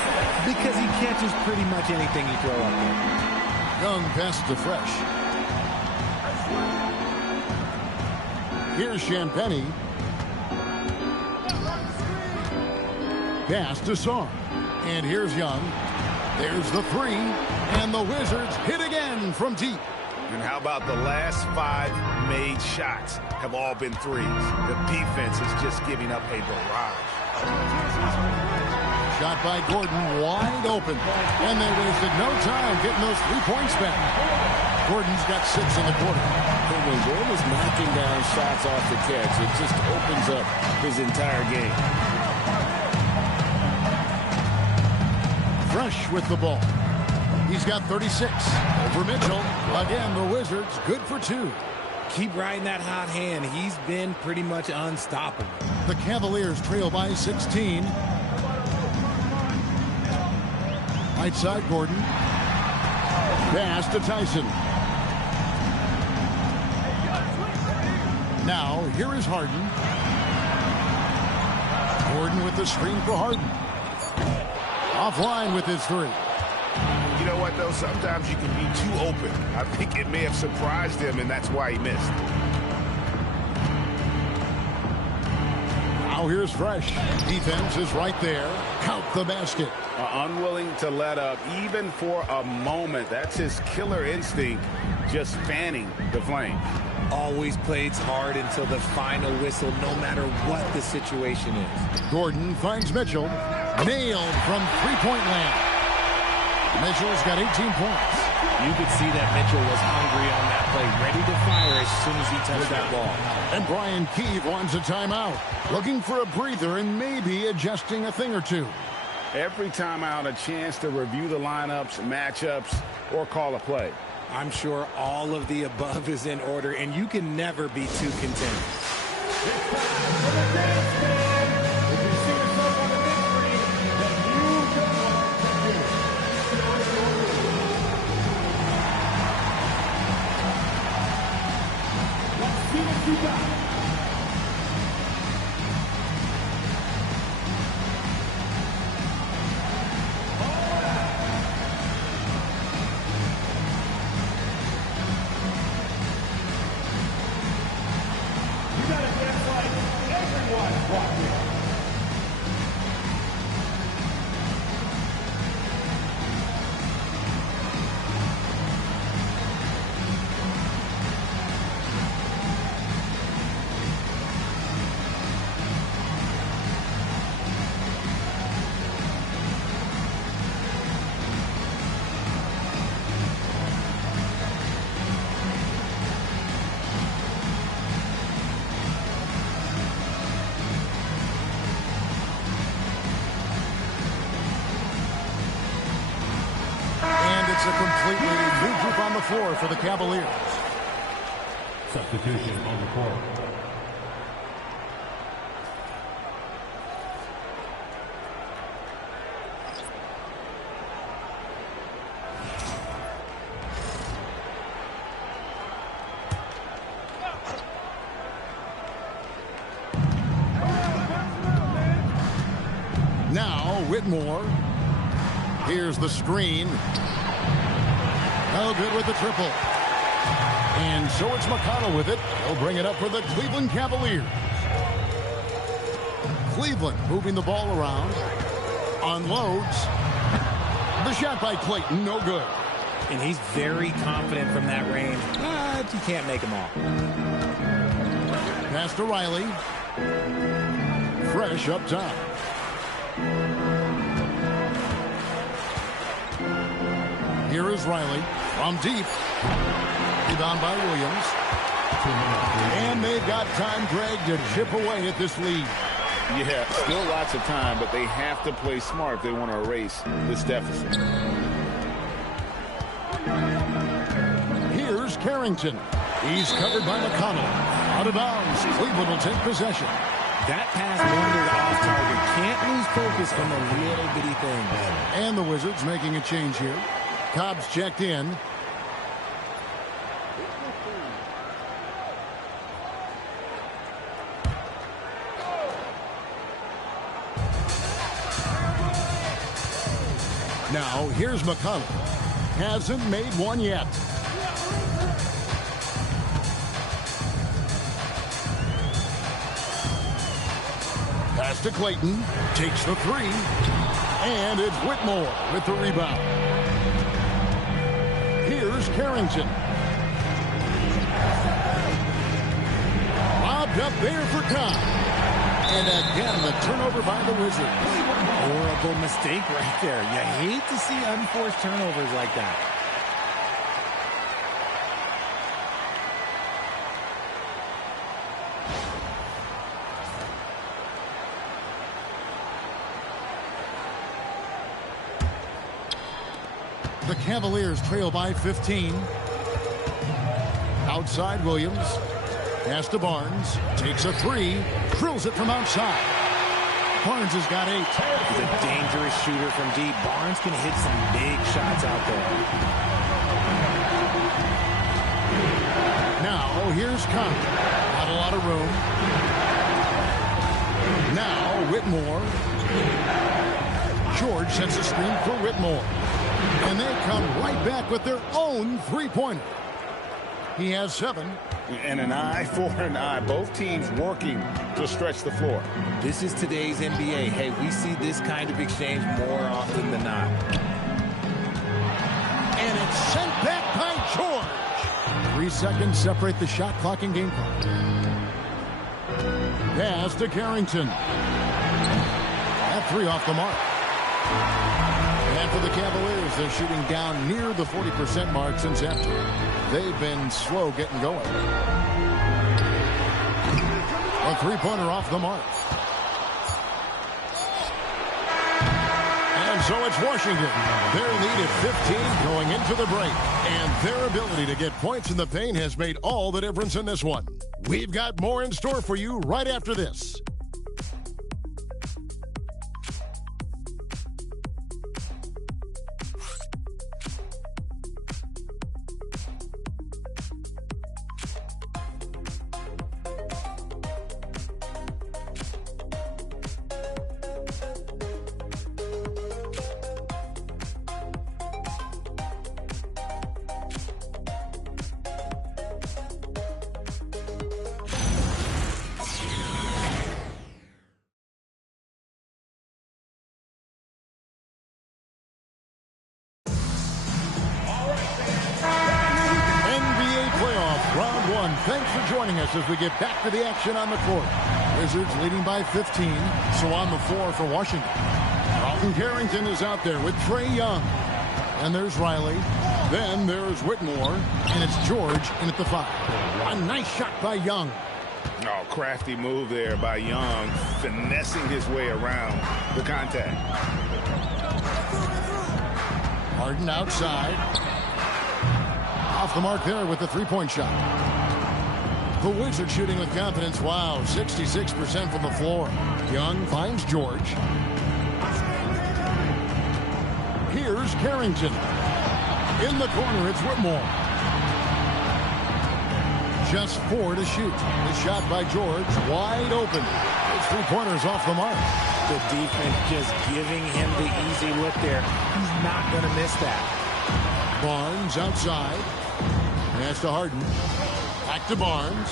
Because he catches pretty much anything you throw up there. Young passes to Fresh. Here's Champagnie. Pass to Song. And here's Young. There's the three. And the Wizards hit again from deep. And how about the last 5 made shots have all been threes? The defense is just giving up a barrage. Shot by Gordon, wide open. And they wasted no time getting those 3 points back. Gordon's got 6 in the quarter. And when Gordon is knocking down shots off the catch, it just opens up his entire game. Fresh with the ball. He's got 36 over Mitchell. Again, the Wizards good for 2. Keep riding that hot hand. He's been pretty much unstoppable. The Cavaliers trail by 16. Right side, Gordon. Pass to Tyson. Now, here is Harden. Gordon with the screen for Harden. Offline with his 3. You know what, though? Sometimes you can be too open. I think it may have surprised him, and that's why he missed. Now here's Fresh. Defense is right there. Count the basket. Unwilling to let up, even for a moment. That's his killer instinct, just fanning the flame. Always plays hard until the final whistle, no matter what the situation is. Gordon finds Mitchell. Nailed from three-point land. Mitchell's got 18 points. You could see that Mitchell was hungry on that play, ready to fire as soon as he touched that ball. And Brian Keefe wants a timeout. Looking for a breather and maybe adjusting a thing or two. Every timeout, a chance to review the lineups, matchups, or call a play. I'm sure all of the above is in order, and you can never be too content. the floor for the Cavaliers. Substitution on the court. Now Whitmore. Here's the screen. No good with the triple. And so it's McConnell with it. He'll bring it up for the Cleveland Cavaliers. Cleveland moving the ball around. Unloads. The shot by Clayton, no good. And he's very confident from that range, but you can't make him all. Pass to Riley. Fresh up top. Here is Riley from deep. Rebound by Williams. And they've got time, Greg, to chip away at this lead. Yeah, still lots of time, but they have to play smart if they want to erase this deficit. Here's Carrington. He's covered by McConnell. Out of bounds. Cleveland will take possession. That pass wandered off target. Can't lose focus on the little bitty thing. And the Wizards making a change here. Cobb's checked in. Now, here's McConnell. Hasn't made one yet. Pass to Clayton. Takes the three. And it's Whitmore with the rebound. Here's Carrington. Lobbed up there for Cobb. And again, the turnover by the Wizards. Horrible mistake right there. You hate to see unforced turnovers like that. The Cavaliers trail by 15. Outside Williams. Pass to Barnes. Takes a three. Drills it from outside. Barnes has got 8. He's a dangerous shooter from deep. Barnes can hit some big shots out there. Now, here's Conley. Not a lot of room. Now, Whitmore. George sets a screen for Whitmore. And they come right back with their own three-pointer. He has 7. And an eye for an eye. Both teams working to stretch the floor. This is today's NBA. Hey, we see this kind of exchange more often than not. And it's sent back by George. 3 seconds separate the shot clock and game clock. Pass to Carrington. That 3 off the mark. And for the Cavaliers, they're shooting down near the 40% mark since after. They've been slow getting going. A three-pointer off the mark. And so it's Washington. Their lead at 15 going into the break. And their ability to get points in the paint has made all the difference in this one. We've got more in store for you right after this. Thanks for joining us as we get back to the action on the court. Wizards leading by 15, so on the floor for Washington. Carlton Carrington is out there with Trae Young. And there's Riley. Then there's Whitmore. And it's George in at the 5. A nice shot by Young. Oh, crafty move there by Young, finessing his way around the contact. Harden outside. Off the mark there with the three-point shot. The Wizards shooting with confidence. Wow, 66% from the floor. Young finds George. Here's Carrington. In the corner, it's Whitmore. Just 4 to shoot. The shot by George, wide open. His three-pointers off the mark. The defense just giving him the easy look there. He's not going to miss that. Barnes outside. Pass to Harden. Back to Barnes.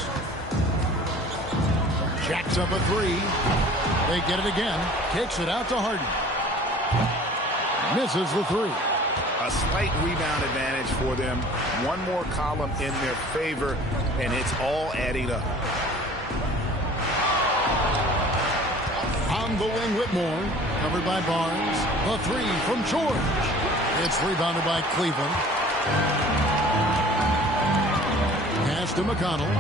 Jacks up a three. They get it again. Kicks it out to Harden. Misses the three. A slight rebound advantage for them. One more column in their favor, and it's all adding up. On the wing, Whitmore. Covered by Barnes. The three from George. It's rebounded by Cleveland. Pass to McConnell.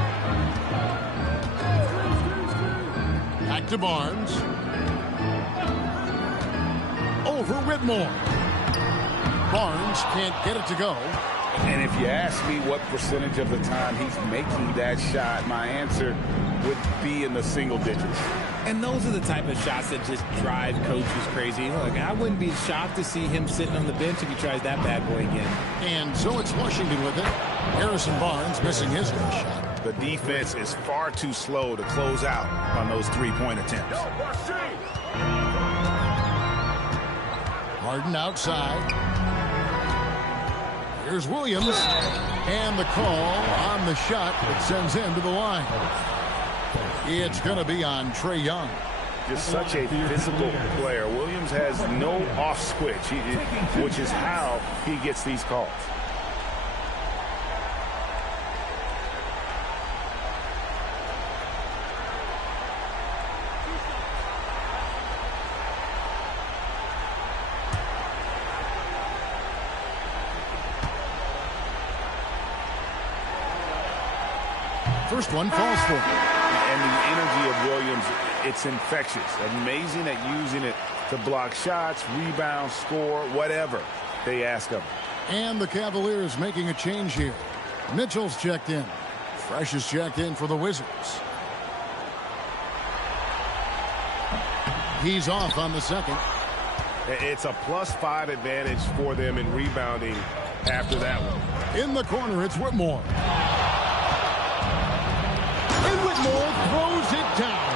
Back to Barnes. Over Whitmore. Barnes can't get it to go. And if you ask me what percentage of the time he's making that shot, my answer would be in the single digits. And those are the type of shots that just drive coaches crazy. Look, I wouldn't be shocked to see him sitting on the bench if he tries that bad boy again. And so it's Washington with it. Harrison Barnes missing his first shot. The defense is far too slow to close out on those three-point attempts. Harden outside. Here's Williams. And the call on the shot that sends him to the line. It's going to be on Trae Young. Just such a physical player. Williams has no off switch, which is how he gets these calls. First one falls for him. And the energy of Williams, it's infectious. Amazing at using it to block shots, rebound, score, whatever they ask of him. And the Cavaliers making a change here. Mitchell's checked in. Fresh is checked in for the Wizards. He's off on the second. It's a +5 advantage for them in rebounding after that one. In the corner, it's Whitmore. And Whitmore throws it down.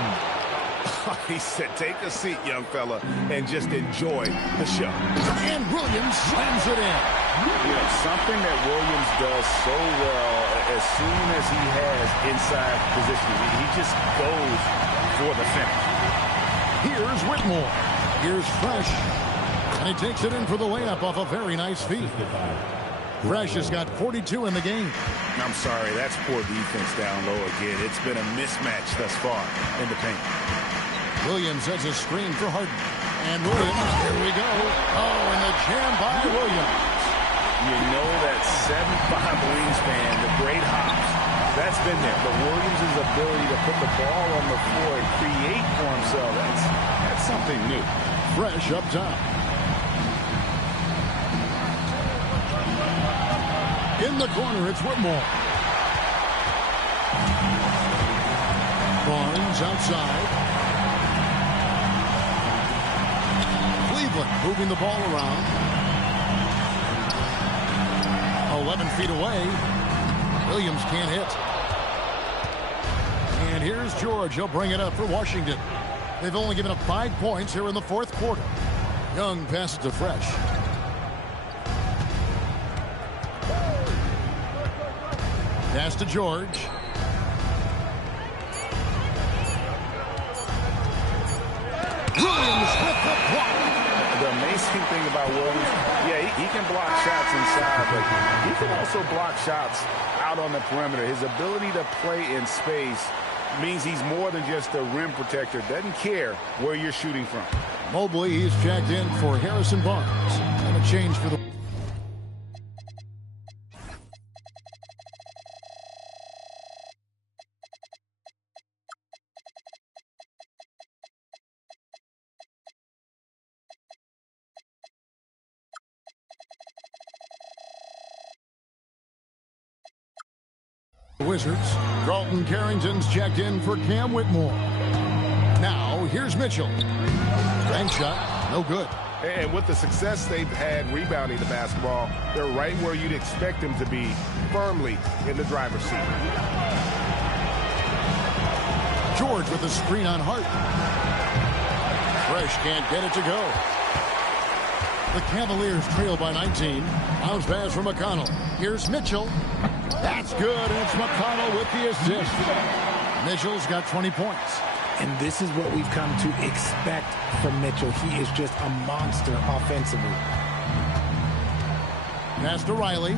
He said, take a seat, young fella, and just enjoy the show. And Williams slams it in. You know, something that Williams does so well as soon as he has inside positioning, he just goes for the finish. Here's Whitmore. Here's Fresh. And he takes it in for the layup off a very nice feed. Fresh has got 42 in the game. I'm sorry, that's poor defense down low again. It's been a mismatch thus far in the paint. Williams has a screen for Harden. And Williams, here we go. Oh, and the jam by Williams. You know that 7'5" wingspan, the great hops, that's been there. But Williams' ability to put the ball on the floor and create for himself, that's something new. Fresh up top. In the corner, it's Whitmore. Barnes outside. Cleveland moving the ball around. 11 feet away. Williams can't hit. And here's George. He'll bring it up for Washington. They've only given up 5 points here in the fourth quarter. Young passes to Fresh. Pass to George. Williams with the block. The amazing thing about Williams, yeah, he can block shots inside, but he can also block shots out on the perimeter. His ability to play in space means he's more than just a rim protector. Doesn't care where you're shooting from. Mobley, he's checked in for Harrison Barnes. And a change for the Wizards. Dalton Carrington's checked in for Cam Whitmore. Now, here's Mitchell. Bank shot, no good. And with the success they've had rebounding the basketball, they're right where you'd expect them to be, firmly in the driver's seat. George with a screen on Hart. Fresh can't get it to go. The Cavaliers trail by 19. Bounce pass from McConnell. Here's Mitchell. That's good, and it's McConnell with the assist. Mitchell's got 20 points. And this is what we've come to expect from Mitchell. He is just a monster offensively. Pass to Riley.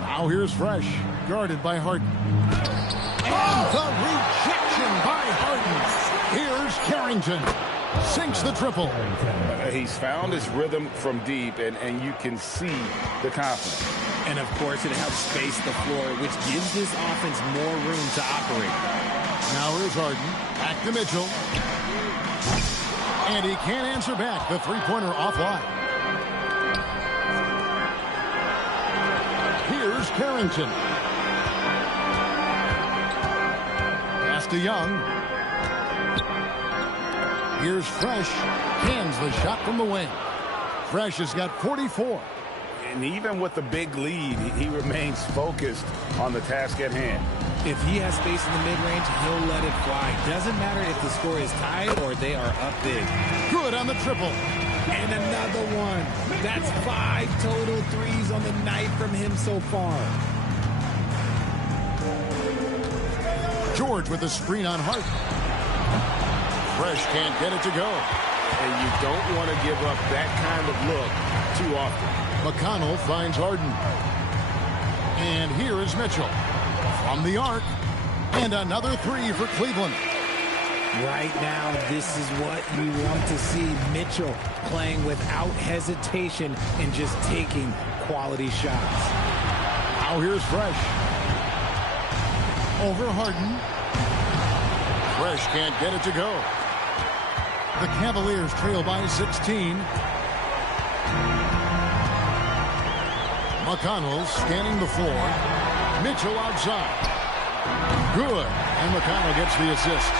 Now here's Fresh, guarded by Harden. And the rejection by Harden. Here's Carrington. Sinks the triple. He's found his rhythm from deep, and you can see the confidence. And, of course, it helps space the floor, which gives this offense more room to operate. Now here's Harden. Back to Mitchell. And he can't answer back. The three-pointer offline. Here's Carrington. Pass to Young. Here's Fresh. Hands the shot from the wing. Fresh has got 44. And even with the big lead, he remains focused on the task at hand. If he has space in the mid-range, he'll let it fly. Doesn't matter if the score is tied or they are up big. Good on the triple. And another one. That's 5 total threes on the night from him so far. George with the screen on Hart. Fresh can't get it to go. And you don't want to give up that kind of look too often. McConnell finds Harden. And here is Mitchell. From the arc. And another three for Cleveland. Right now, this is what you want to see. Mitchell playing without hesitation and just taking quality shots. Now here's Fresh. Over Harden. Fresh can't get it to go. The Cavaliers trail by 16. McConnell scanning the floor. Mitchell outside. Good. And McConnell gets the assist.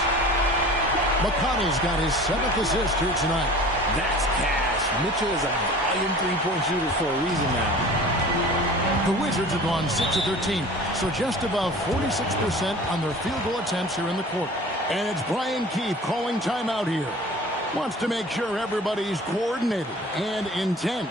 McConnell's got his 7th assist here tonight. That's cash. Mitchell is a volume three-point shooter for a reason now. The Wizards have gone 6 of 13, so just above 46% on their field goal attempts here in the quarter. And it's Brian Keefe calling timeout here. Wants to make sure everybody's coordinated and intent.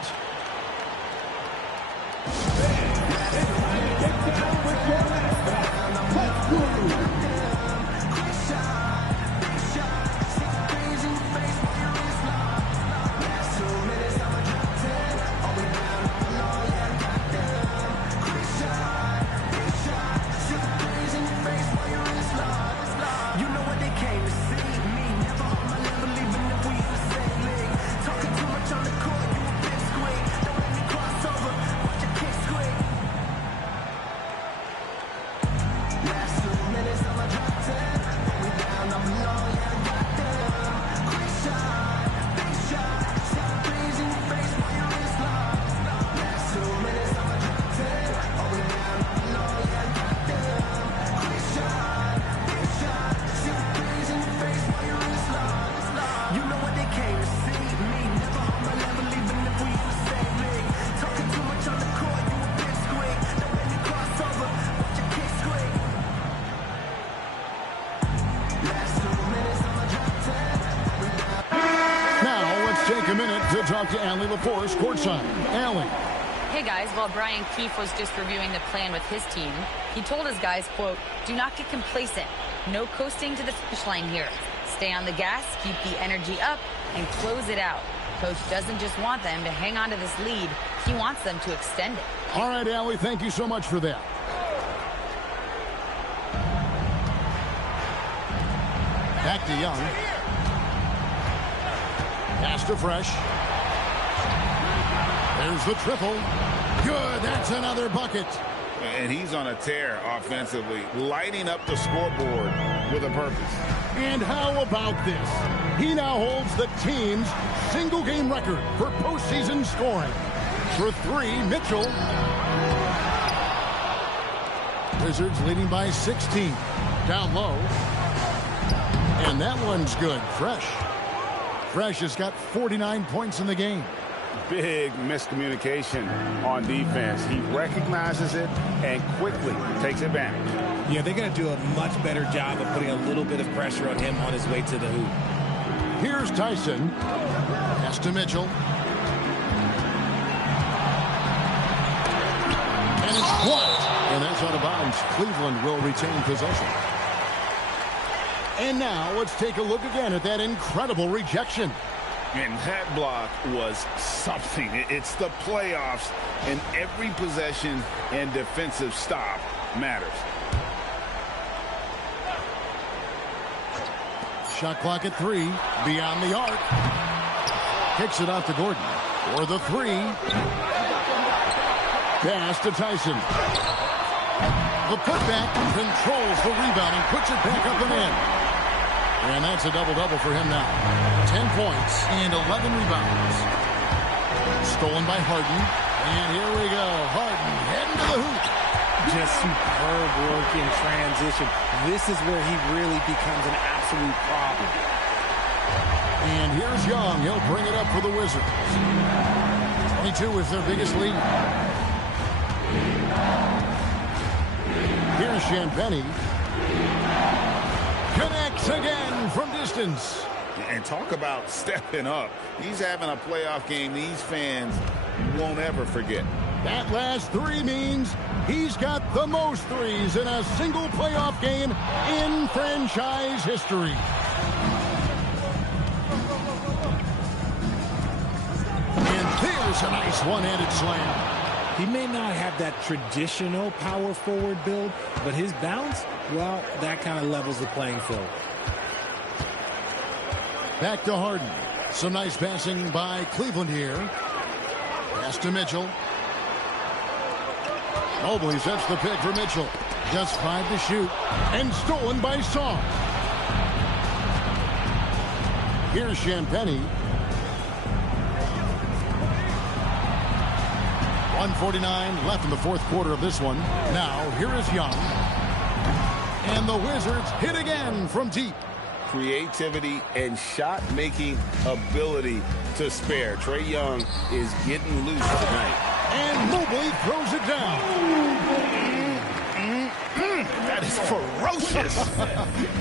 Talk to Allie LaForce courtside. Allie. Hey guys, while Brian Keefe was just reviewing the plan with his team, he told his guys, quote, do not get complacent. No coasting to the finish line here. Stay on the gas, keep the energy up, and close it out. Coach doesn't just want them to hang on to this lead. He wants them to extend it. All right, Allie, thank you so much for that. Back to Young. Pass to Fresh. There's the triple. Good. That's another bucket. And he's on a tear offensively, lighting up the scoreboard with a purpose. And how about this? He now holds the team's single-game record for postseason scoring. For three, Mitchell. Wizards leading by 16. Down low. And that one's good. Fresh. Fresh has got 49 points in the game. Big miscommunication on defense. He recognizes it and quickly takes advantage. Yeah, they're going to do a much better job of putting a little bit of pressure on him on his way to the hoop. Here's Tyson. Pass to Mitchell. And it's blocked. And that's out of bounds. Cleveland will retain possession. And now let's take a look again at that incredible rejection. And that block was something. It's the playoffs, and every possession and defensive stop matters. Shot clock at 3. Beyond the arc. Kicks it out to Gordon. For the 3. Pass to Tyson. The putback controls the rebound and puts it back up and in. And that's a double-double for him now. 10 points and 11 rebounds. Stolen by Harden. And here we go. Harden heading to the hoop. Just superb work in transition. This is where he really becomes an absolute problem. And here's Young. He'll bring it up for the Wizards. 22 is their biggest lead. Here's Champagnie. Connects again from distance. And talk about stepping up. He's having a playoff game these fans won't ever forget. That last 3 means he's got the most threes in a single playoff game in franchise history. And there's a nice one-handed slam. He may not have that traditional power forward build, but his bounce, well, that kind of levels the playing field. Back to Harden. Some nice passing by Cleveland here. Pass to Mitchell. Mobley sets the pick for Mitchell. Just 5 to shoot. And stolen by Song. Here's Champagnie. 1:49 left in the fourth quarter of this one. Now, here is Young. And the Wizards hit again from deep. Creativity and shot-making ability to spare. Trae Young is getting loose tonight. And Mobley throws it down. That is ferocious.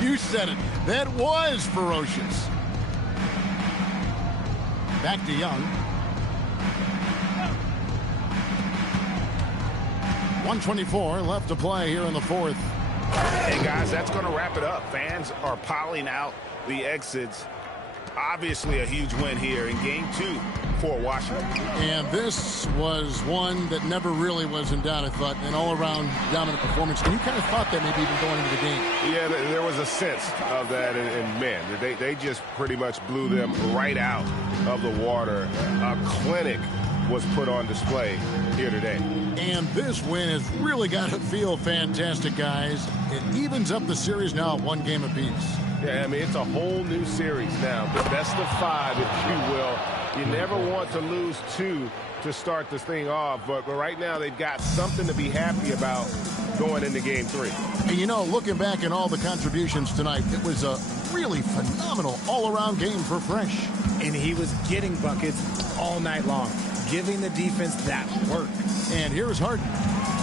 You said it. That was ferocious. Back to Young. 1:24 left to play here in the fourth. Hey, guys, that's going to wrap it up. Fans are piling out the exits. Obviously a huge win here in Game 2 for Washington. And this was one that never really was in doubt, I thought. An all-around dominant performance. And you kind of thought that maybe even going into the game. Yeah, there was a sense of that. And man, they just pretty much blew them right out of the water. A clinic was put on display here today. And this win has really got to feel fantastic, guys. It evens up the series now at 1 game apiece. Yeah, I mean, it's a whole new series now. The best of 5, if you will. You never want to lose 2 to start this thing off. But right now, they've got something to be happy about going into Game 3. And, you know, looking back at all the contributions tonight, it was a really phenomenal all-around game for Fresh. And he was getting buckets all night long, giving the defense that work. And here's Harden,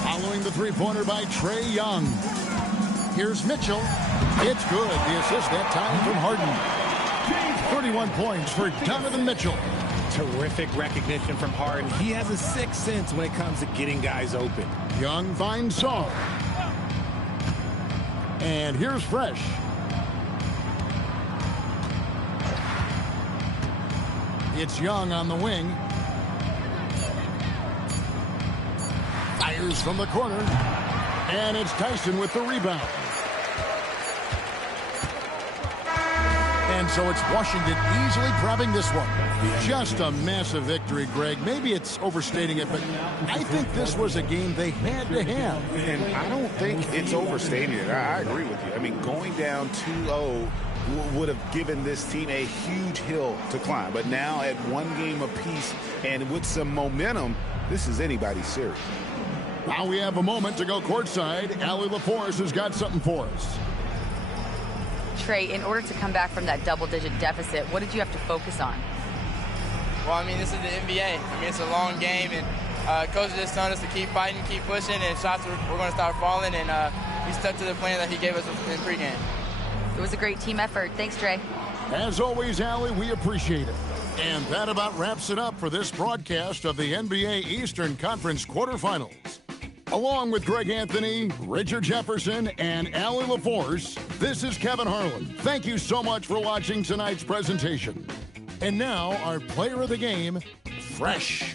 following the three-pointer by Trae Young. Here's Mitchell. It's good. The assist that time from Harden. 31 points for Donovan Mitchell. Terrific recognition from Harden. He has a sixth sense when it comes to getting guys open. Young finds Song. And here's Fresh. It's Young on the wing. Fires from the corner. And it's Tyson with the rebound. And so it's Washington easily grabbing this one. Just a massive victory, Greg. Maybe it's overstating it, but I think this was a game they had to have. And I don't think it's overstating it. I agree with you. I mean, going down 2-0 would have given this team a huge hill to climb. But now at 1 game apiece and with some momentum, this is anybody's series. Now we have a moment to go courtside. Allie LaForce has got something for us. Trey, in order to come back from that double-digit deficit, what did you have to focus on? Well, I mean, this is the NBA. I mean, it's a long game, and Coach just telling us to keep fighting, keep pushing, and shots we're going to start falling, and we stuck to the plan that he gave us in pregame. It was a great team effort. Thanks, Trey. As always, Allie, we appreciate it. And that about wraps it up for this broadcast of the NBA Eastern Conference quarterfinals. Along with Greg Anthony, Richard Jefferson, and Allie LaForce, this is Kevin Harlan. Thank you so much for watching tonight's presentation. And now, our player of the game, Fresh.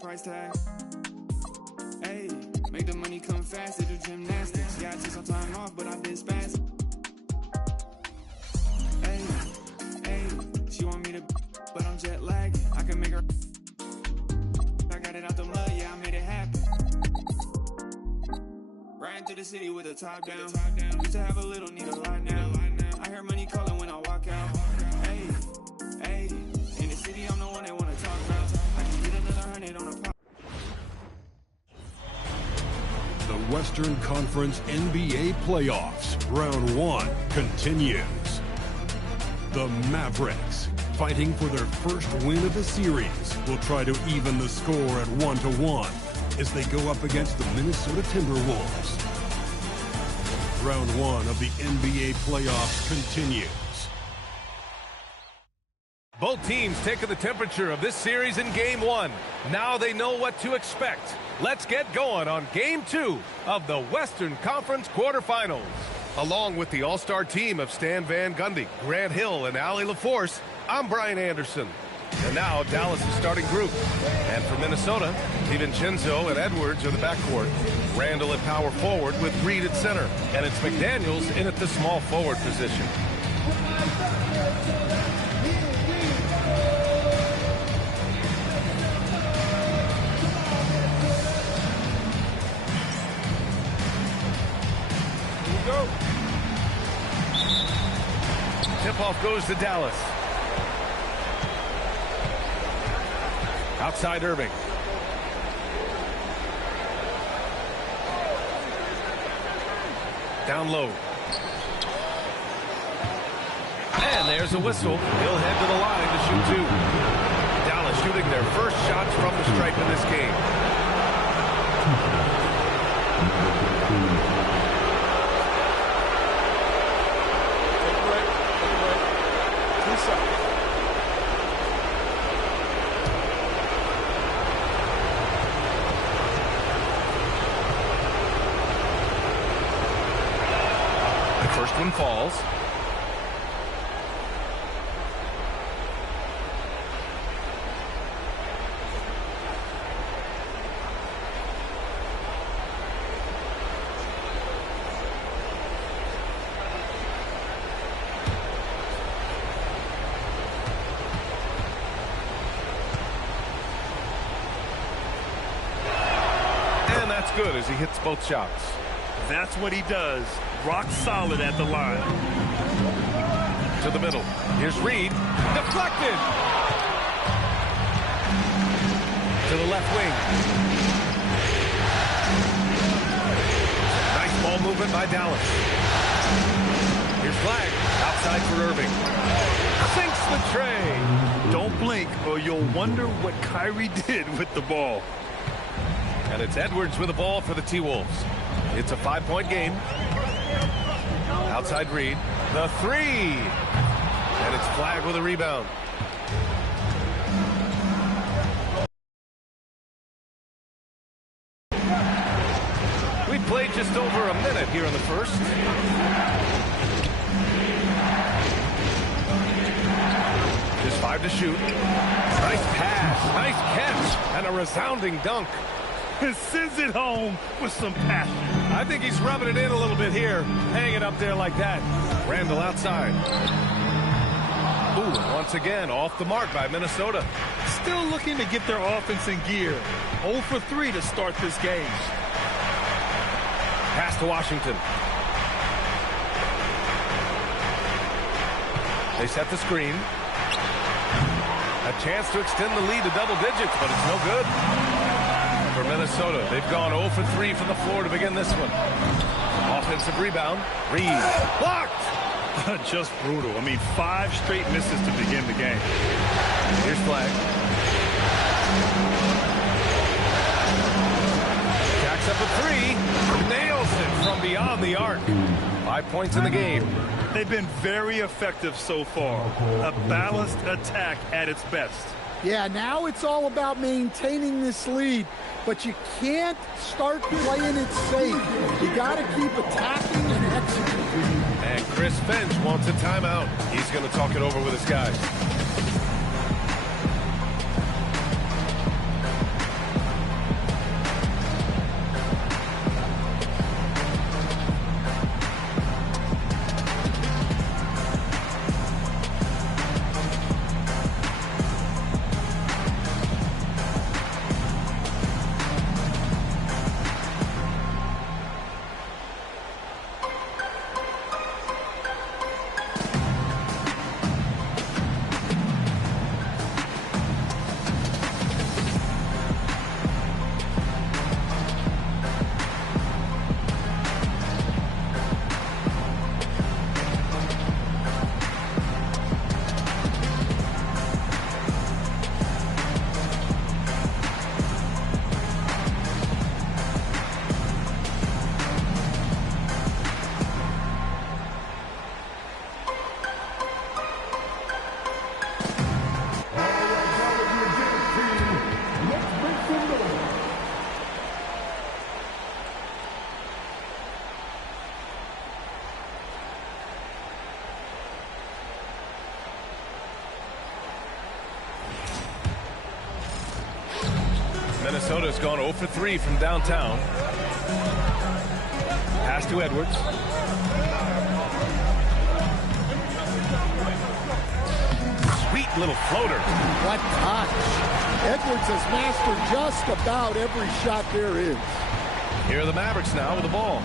Price tag. Hey, make the money come fast to do gymnastics. Yeah, I took some time off, but I've been spastic. Hey, she want me to, but I'm jet lagging. I can make her. I got it out the mud, yeah, I made it happen. Riding to the city with the top down. Used to have a little, need a lot now. I hear money calling when I walk out. Hey, in the city, I'm the one they want to talk about. I can get another 100 on a pop. The Western Conference NBA Playoffs, Round 1 continues. The Mavericks, fighting for their first win of the series, will try to even the score at 1-1 as they go up against the Minnesota Timberwolves. Round 1 of the NBA Playoffs continues. Both teams taking the temperature of this series in Game 1. Now they know what to expect. Let's get going on Game 2 of the Western Conference quarterfinals. Along with the all-star team of Stan Van Gundy, Grant Hill, and Allie LaForce, I'm Brian Anderson. And now Dallas' starting group. And for Minnesota, DiVincenzo and Edwards are the backcourt. Randall at power forward with Reed at center. And it's McDaniels in at the small forward position. Tip-off goes to Dallas. Outside Irving. Down low. And there's a whistle. He'll head to the line to shoot two. Dallas shooting their first shots from the stripe in this game. First one falls. That's good as he hits both shots. That's what he does. Rock solid at the line. To the middle. Here's Reed. Deflected. To the left wing. Nice ball movement by Dallas. Here's Flag. Outside for Irving. Sinks the tray. Don't blink or you'll wonder what Kyrie did with the ball. And it's Edwards with the ball for the T-Wolves. It's a 5-point game. Outside Reed. The three. And it's Flag with a rebound. We played just over a minute here in the first. Just 5 to shoot. Nice pass. Nice catch. And a resounding dunk. Sends it home with some passion. I think he's rubbing it in a little bit here. Hang it up there like that. Randall outside. Ooh, once again, off the mark by Minnesota. Still looking to get their offense in gear. 0 for 3 to start this game. Pass to Washington. They set the screen. A chance to extend the lead to double digits, but it's no good. For Minnesota, they've gone 0 for 3 from the floor to begin this one. Offensive rebound. Reed. Blocked! Just brutal. I mean, 5 straight misses to begin the game. Here's Flag. Jacks up a 3. Nails it from beyond the arc. 5 points in the game. They've been very effective so far. A balanced attack at its best. Yeah, now it's all about maintaining this lead, but you can't start playing it safe. You got to keep attacking and executing. And Chris Finch wants a timeout. He's going to talk it over with his guys. Minnesota's gone 0 for 3 from downtown. Pass to Edwards. Sweet little floater. What touch. Edwards has mastered just about every shot there is. Here are the Mavericks now with the ball.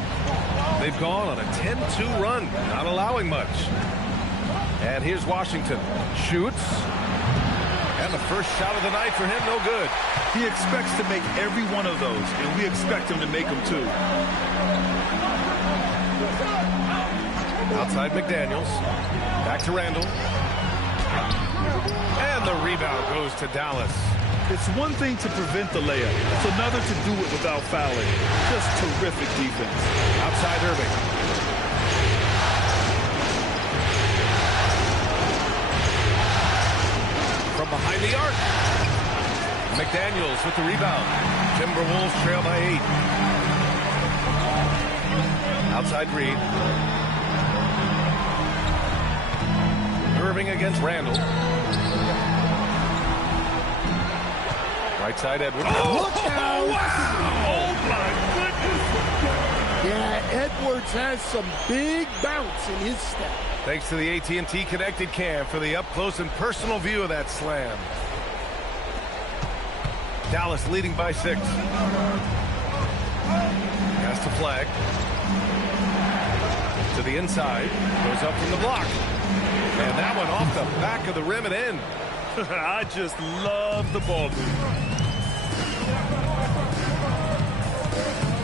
They've gone on a 10-2 run, not allowing much. And here's Washington. Shoots. And the first shot of the night for him, no good. He expects to make every one of those, and we expect him to make them too. Outside McDaniels. Back to Randall. And the rebound goes to Dallas. It's one thing to prevent the layup. It's another to do it without fouling. Just terrific defense. Outside Irving. From behind the arc. McDaniels with the rebound. Timberwolves trail by 8. Outside Reed. Serving against Randall. Right side, Edwards. Look out! Wow. Oh, my goodness. Yeah, Edwards has some big bounce in his step. Thanks to the AT&T Connected Cam for the up-close and personal view of that slam. Dallas leading by 6. Has to flag. To the inside. Goes up from the block. And that one off the back of the rim and in. I just love the ball move.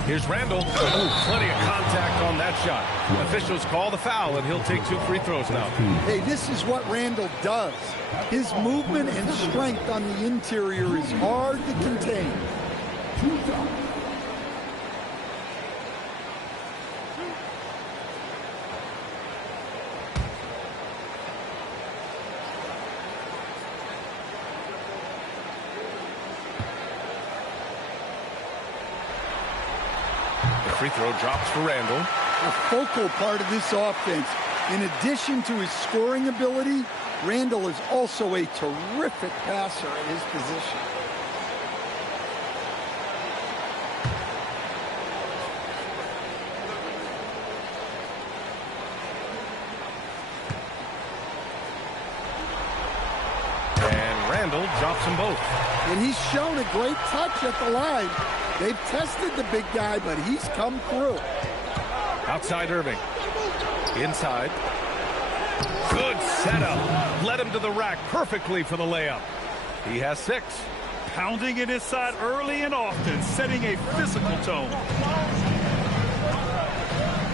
Here's Randall. Ooh, plenty of contact on that shot. Officials call the foul, and he'll take 2 free throws now. Hey, this is what Randall does. His movement and strength on the interior is hard to contain. Free throw drops for Randall. A focal part of this offense. In addition to his scoring ability, Randall is also a terrific passer at his position. And Randall drops them both. And he's shown a great touch at the line. They've tested the big guy, but he's come through. Outside Irving. Inside. Good setup. Led him to the rack perfectly for the layup. He has 6. Pounding it inside early and often, setting a physical tone.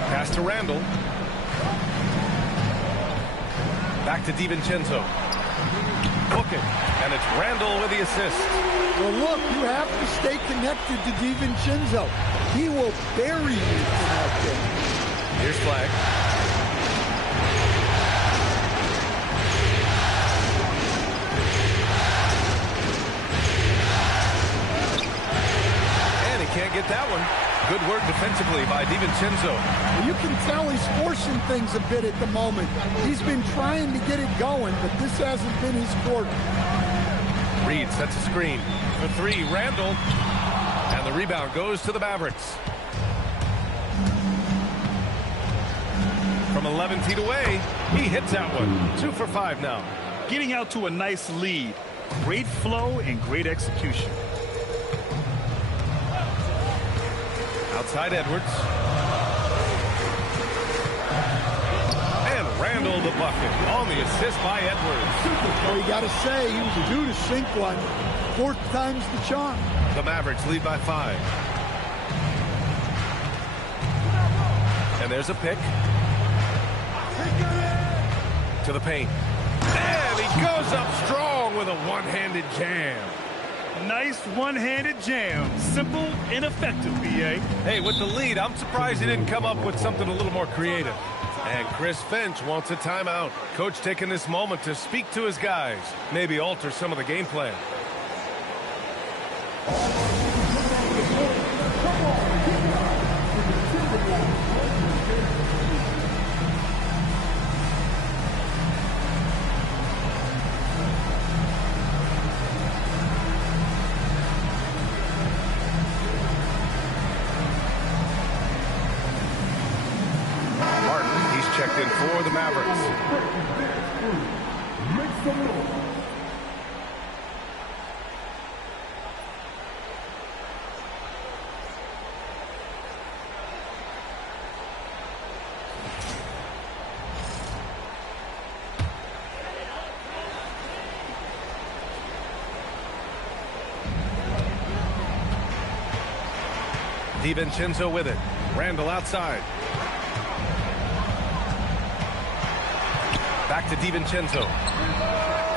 Pass to Randall. Back to DiVincenzo. Book it. And it's Randall with the assist. Well, look, you have to stay connected to DiVincenzo. He will bury you in that game. Here's flag. And he can't get that one. Good work defensively by DiVincenzo. You can tell he's forcing things a bit at the moment. He's been trying to get it going, but this hasn't been his quarter. Reed sets a screen for 3. Randall. And the rebound goes to the Mavericks. From 11 feet away, he hits that one. 2 for 5 now. Getting out to a nice lead. Great flow and great execution. Outside Edwards. And Randall the bucket on the assist by Edwards. Well, you got to say, he was due to sink one. 4th time's the charm. The Mavericks lead by 5. And there's a pick. To the paint. And he goes up strong with a one-handed jam. Nice one-handed jam. Simple and effective, B.A. Hey, with the lead, I'm surprised he didn't come up with something a little more creative. And Chris Finch wants a timeout. Coach taking this moment to speak to his guys. Maybe alter some of the game plan. Checked in for the Mavericks. DiVincenzo with it. Randall outside. Back to DiVincenzo.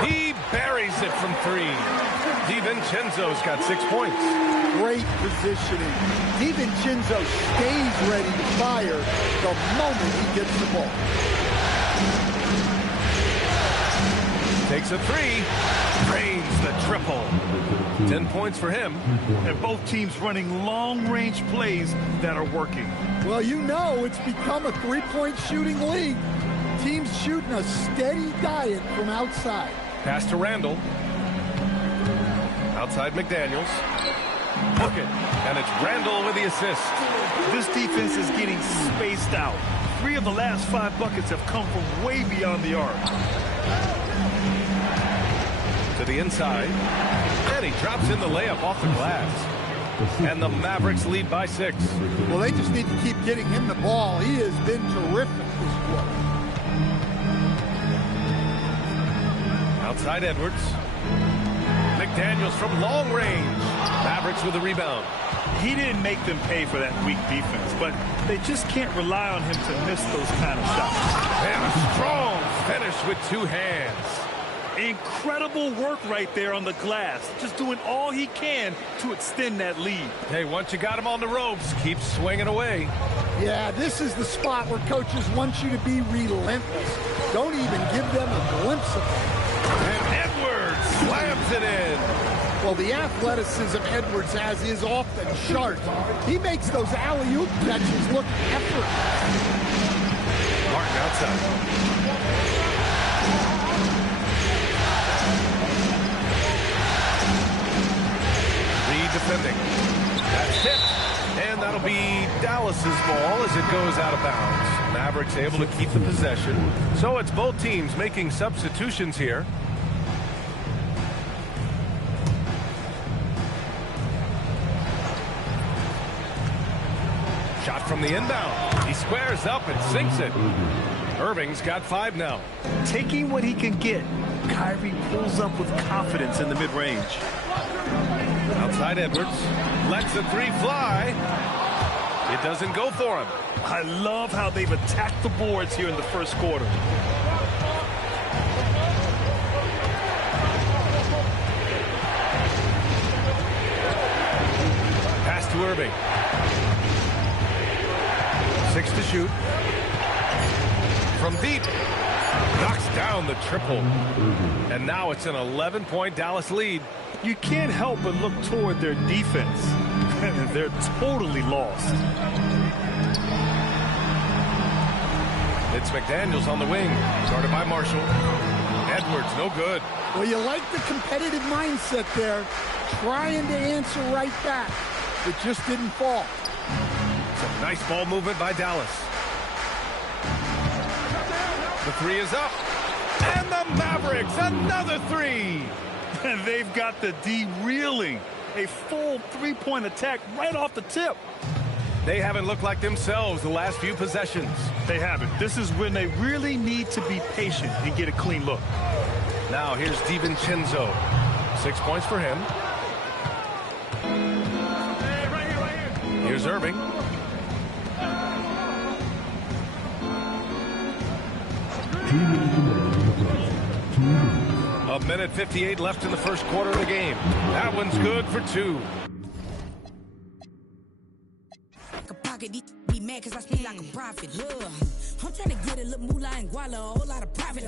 He buries it from 3. DiVincenzo's got 6 points. Great positioning. DiVincenzo stays ready to fire the moment he gets the ball. Takes a 3. Drains the triple. 10 points for him. And both teams running long-range plays that are working. Well, you know it's become a 3-point shooting league. team's shooting a steady diet from outside. Pass to Randall. Outside McDaniels. Hook it. And it's Randall with the assist. This defense is getting spaced out. 3 of the last 5 buckets have come from way beyond the arc. To the inside. And he drops in the layup off the glass. And the Mavericks lead by 6. Well, they just need to keep getting him the ball. He has been terrific this quarter. Outside Edwards. McDaniels from long range. Mavericks with the rebound. He didn't make them pay for that weak defense, but they just can't rely on him to miss those kind of shots. And a strong finish with 2 hands. Incredible work right there on the glass. Just doing all he can to extend that lead. Hey, once you got him on the ropes, keep swinging away. Yeah, this is the spot where coaches want you to be relentless. Don't even give them a glimpse of it. And Edwards slams it in. Well, the athleticism Edwards has is off the charts. He makes those alley-oop catches look effortless. Martin outside. Defending. That's it. And that'll be Dallas's ball as it goes out of bounds. Mavericks able to keep the possession. So it's both teams making substitutions here. Shot from the inbound. He squares up and sinks it. Irving's got 5 now. Taking what he can get, Kyrie pulls up with confidence in the mid-range. Outside Edwards. Lets the 3 fly. It doesn't go for him. I love how they've attacked the boards here in the first quarter. Pass to Irving. 6 to shoot. From deep. Knocks down the triple. And now it's an 11-point Dallas lead. You can't help but look toward their defense. They're totally lost. It's McDaniels on the wing. Started by Marshall. Edwards, no good. Well, you like the competitive mindset there. Trying to answer right back. It just didn't fall. Some nice ball movement by Dallas. The 3 is up. And the Mavericks, another 3. And they've got the D reeling. A full 3-point attack right off the tip. They haven't looked like themselves the last few possessions. They haven't. This is when they really need to be patient and get a clean look. Now here's DiVincenzo. 6 points for him. Here's Irving. A minute 58 left in the first quarter of the game. That one's good for 2. Be mad cause I speak like a prophet. I'm trying to get a little moolah and guala, a whole lot of profit.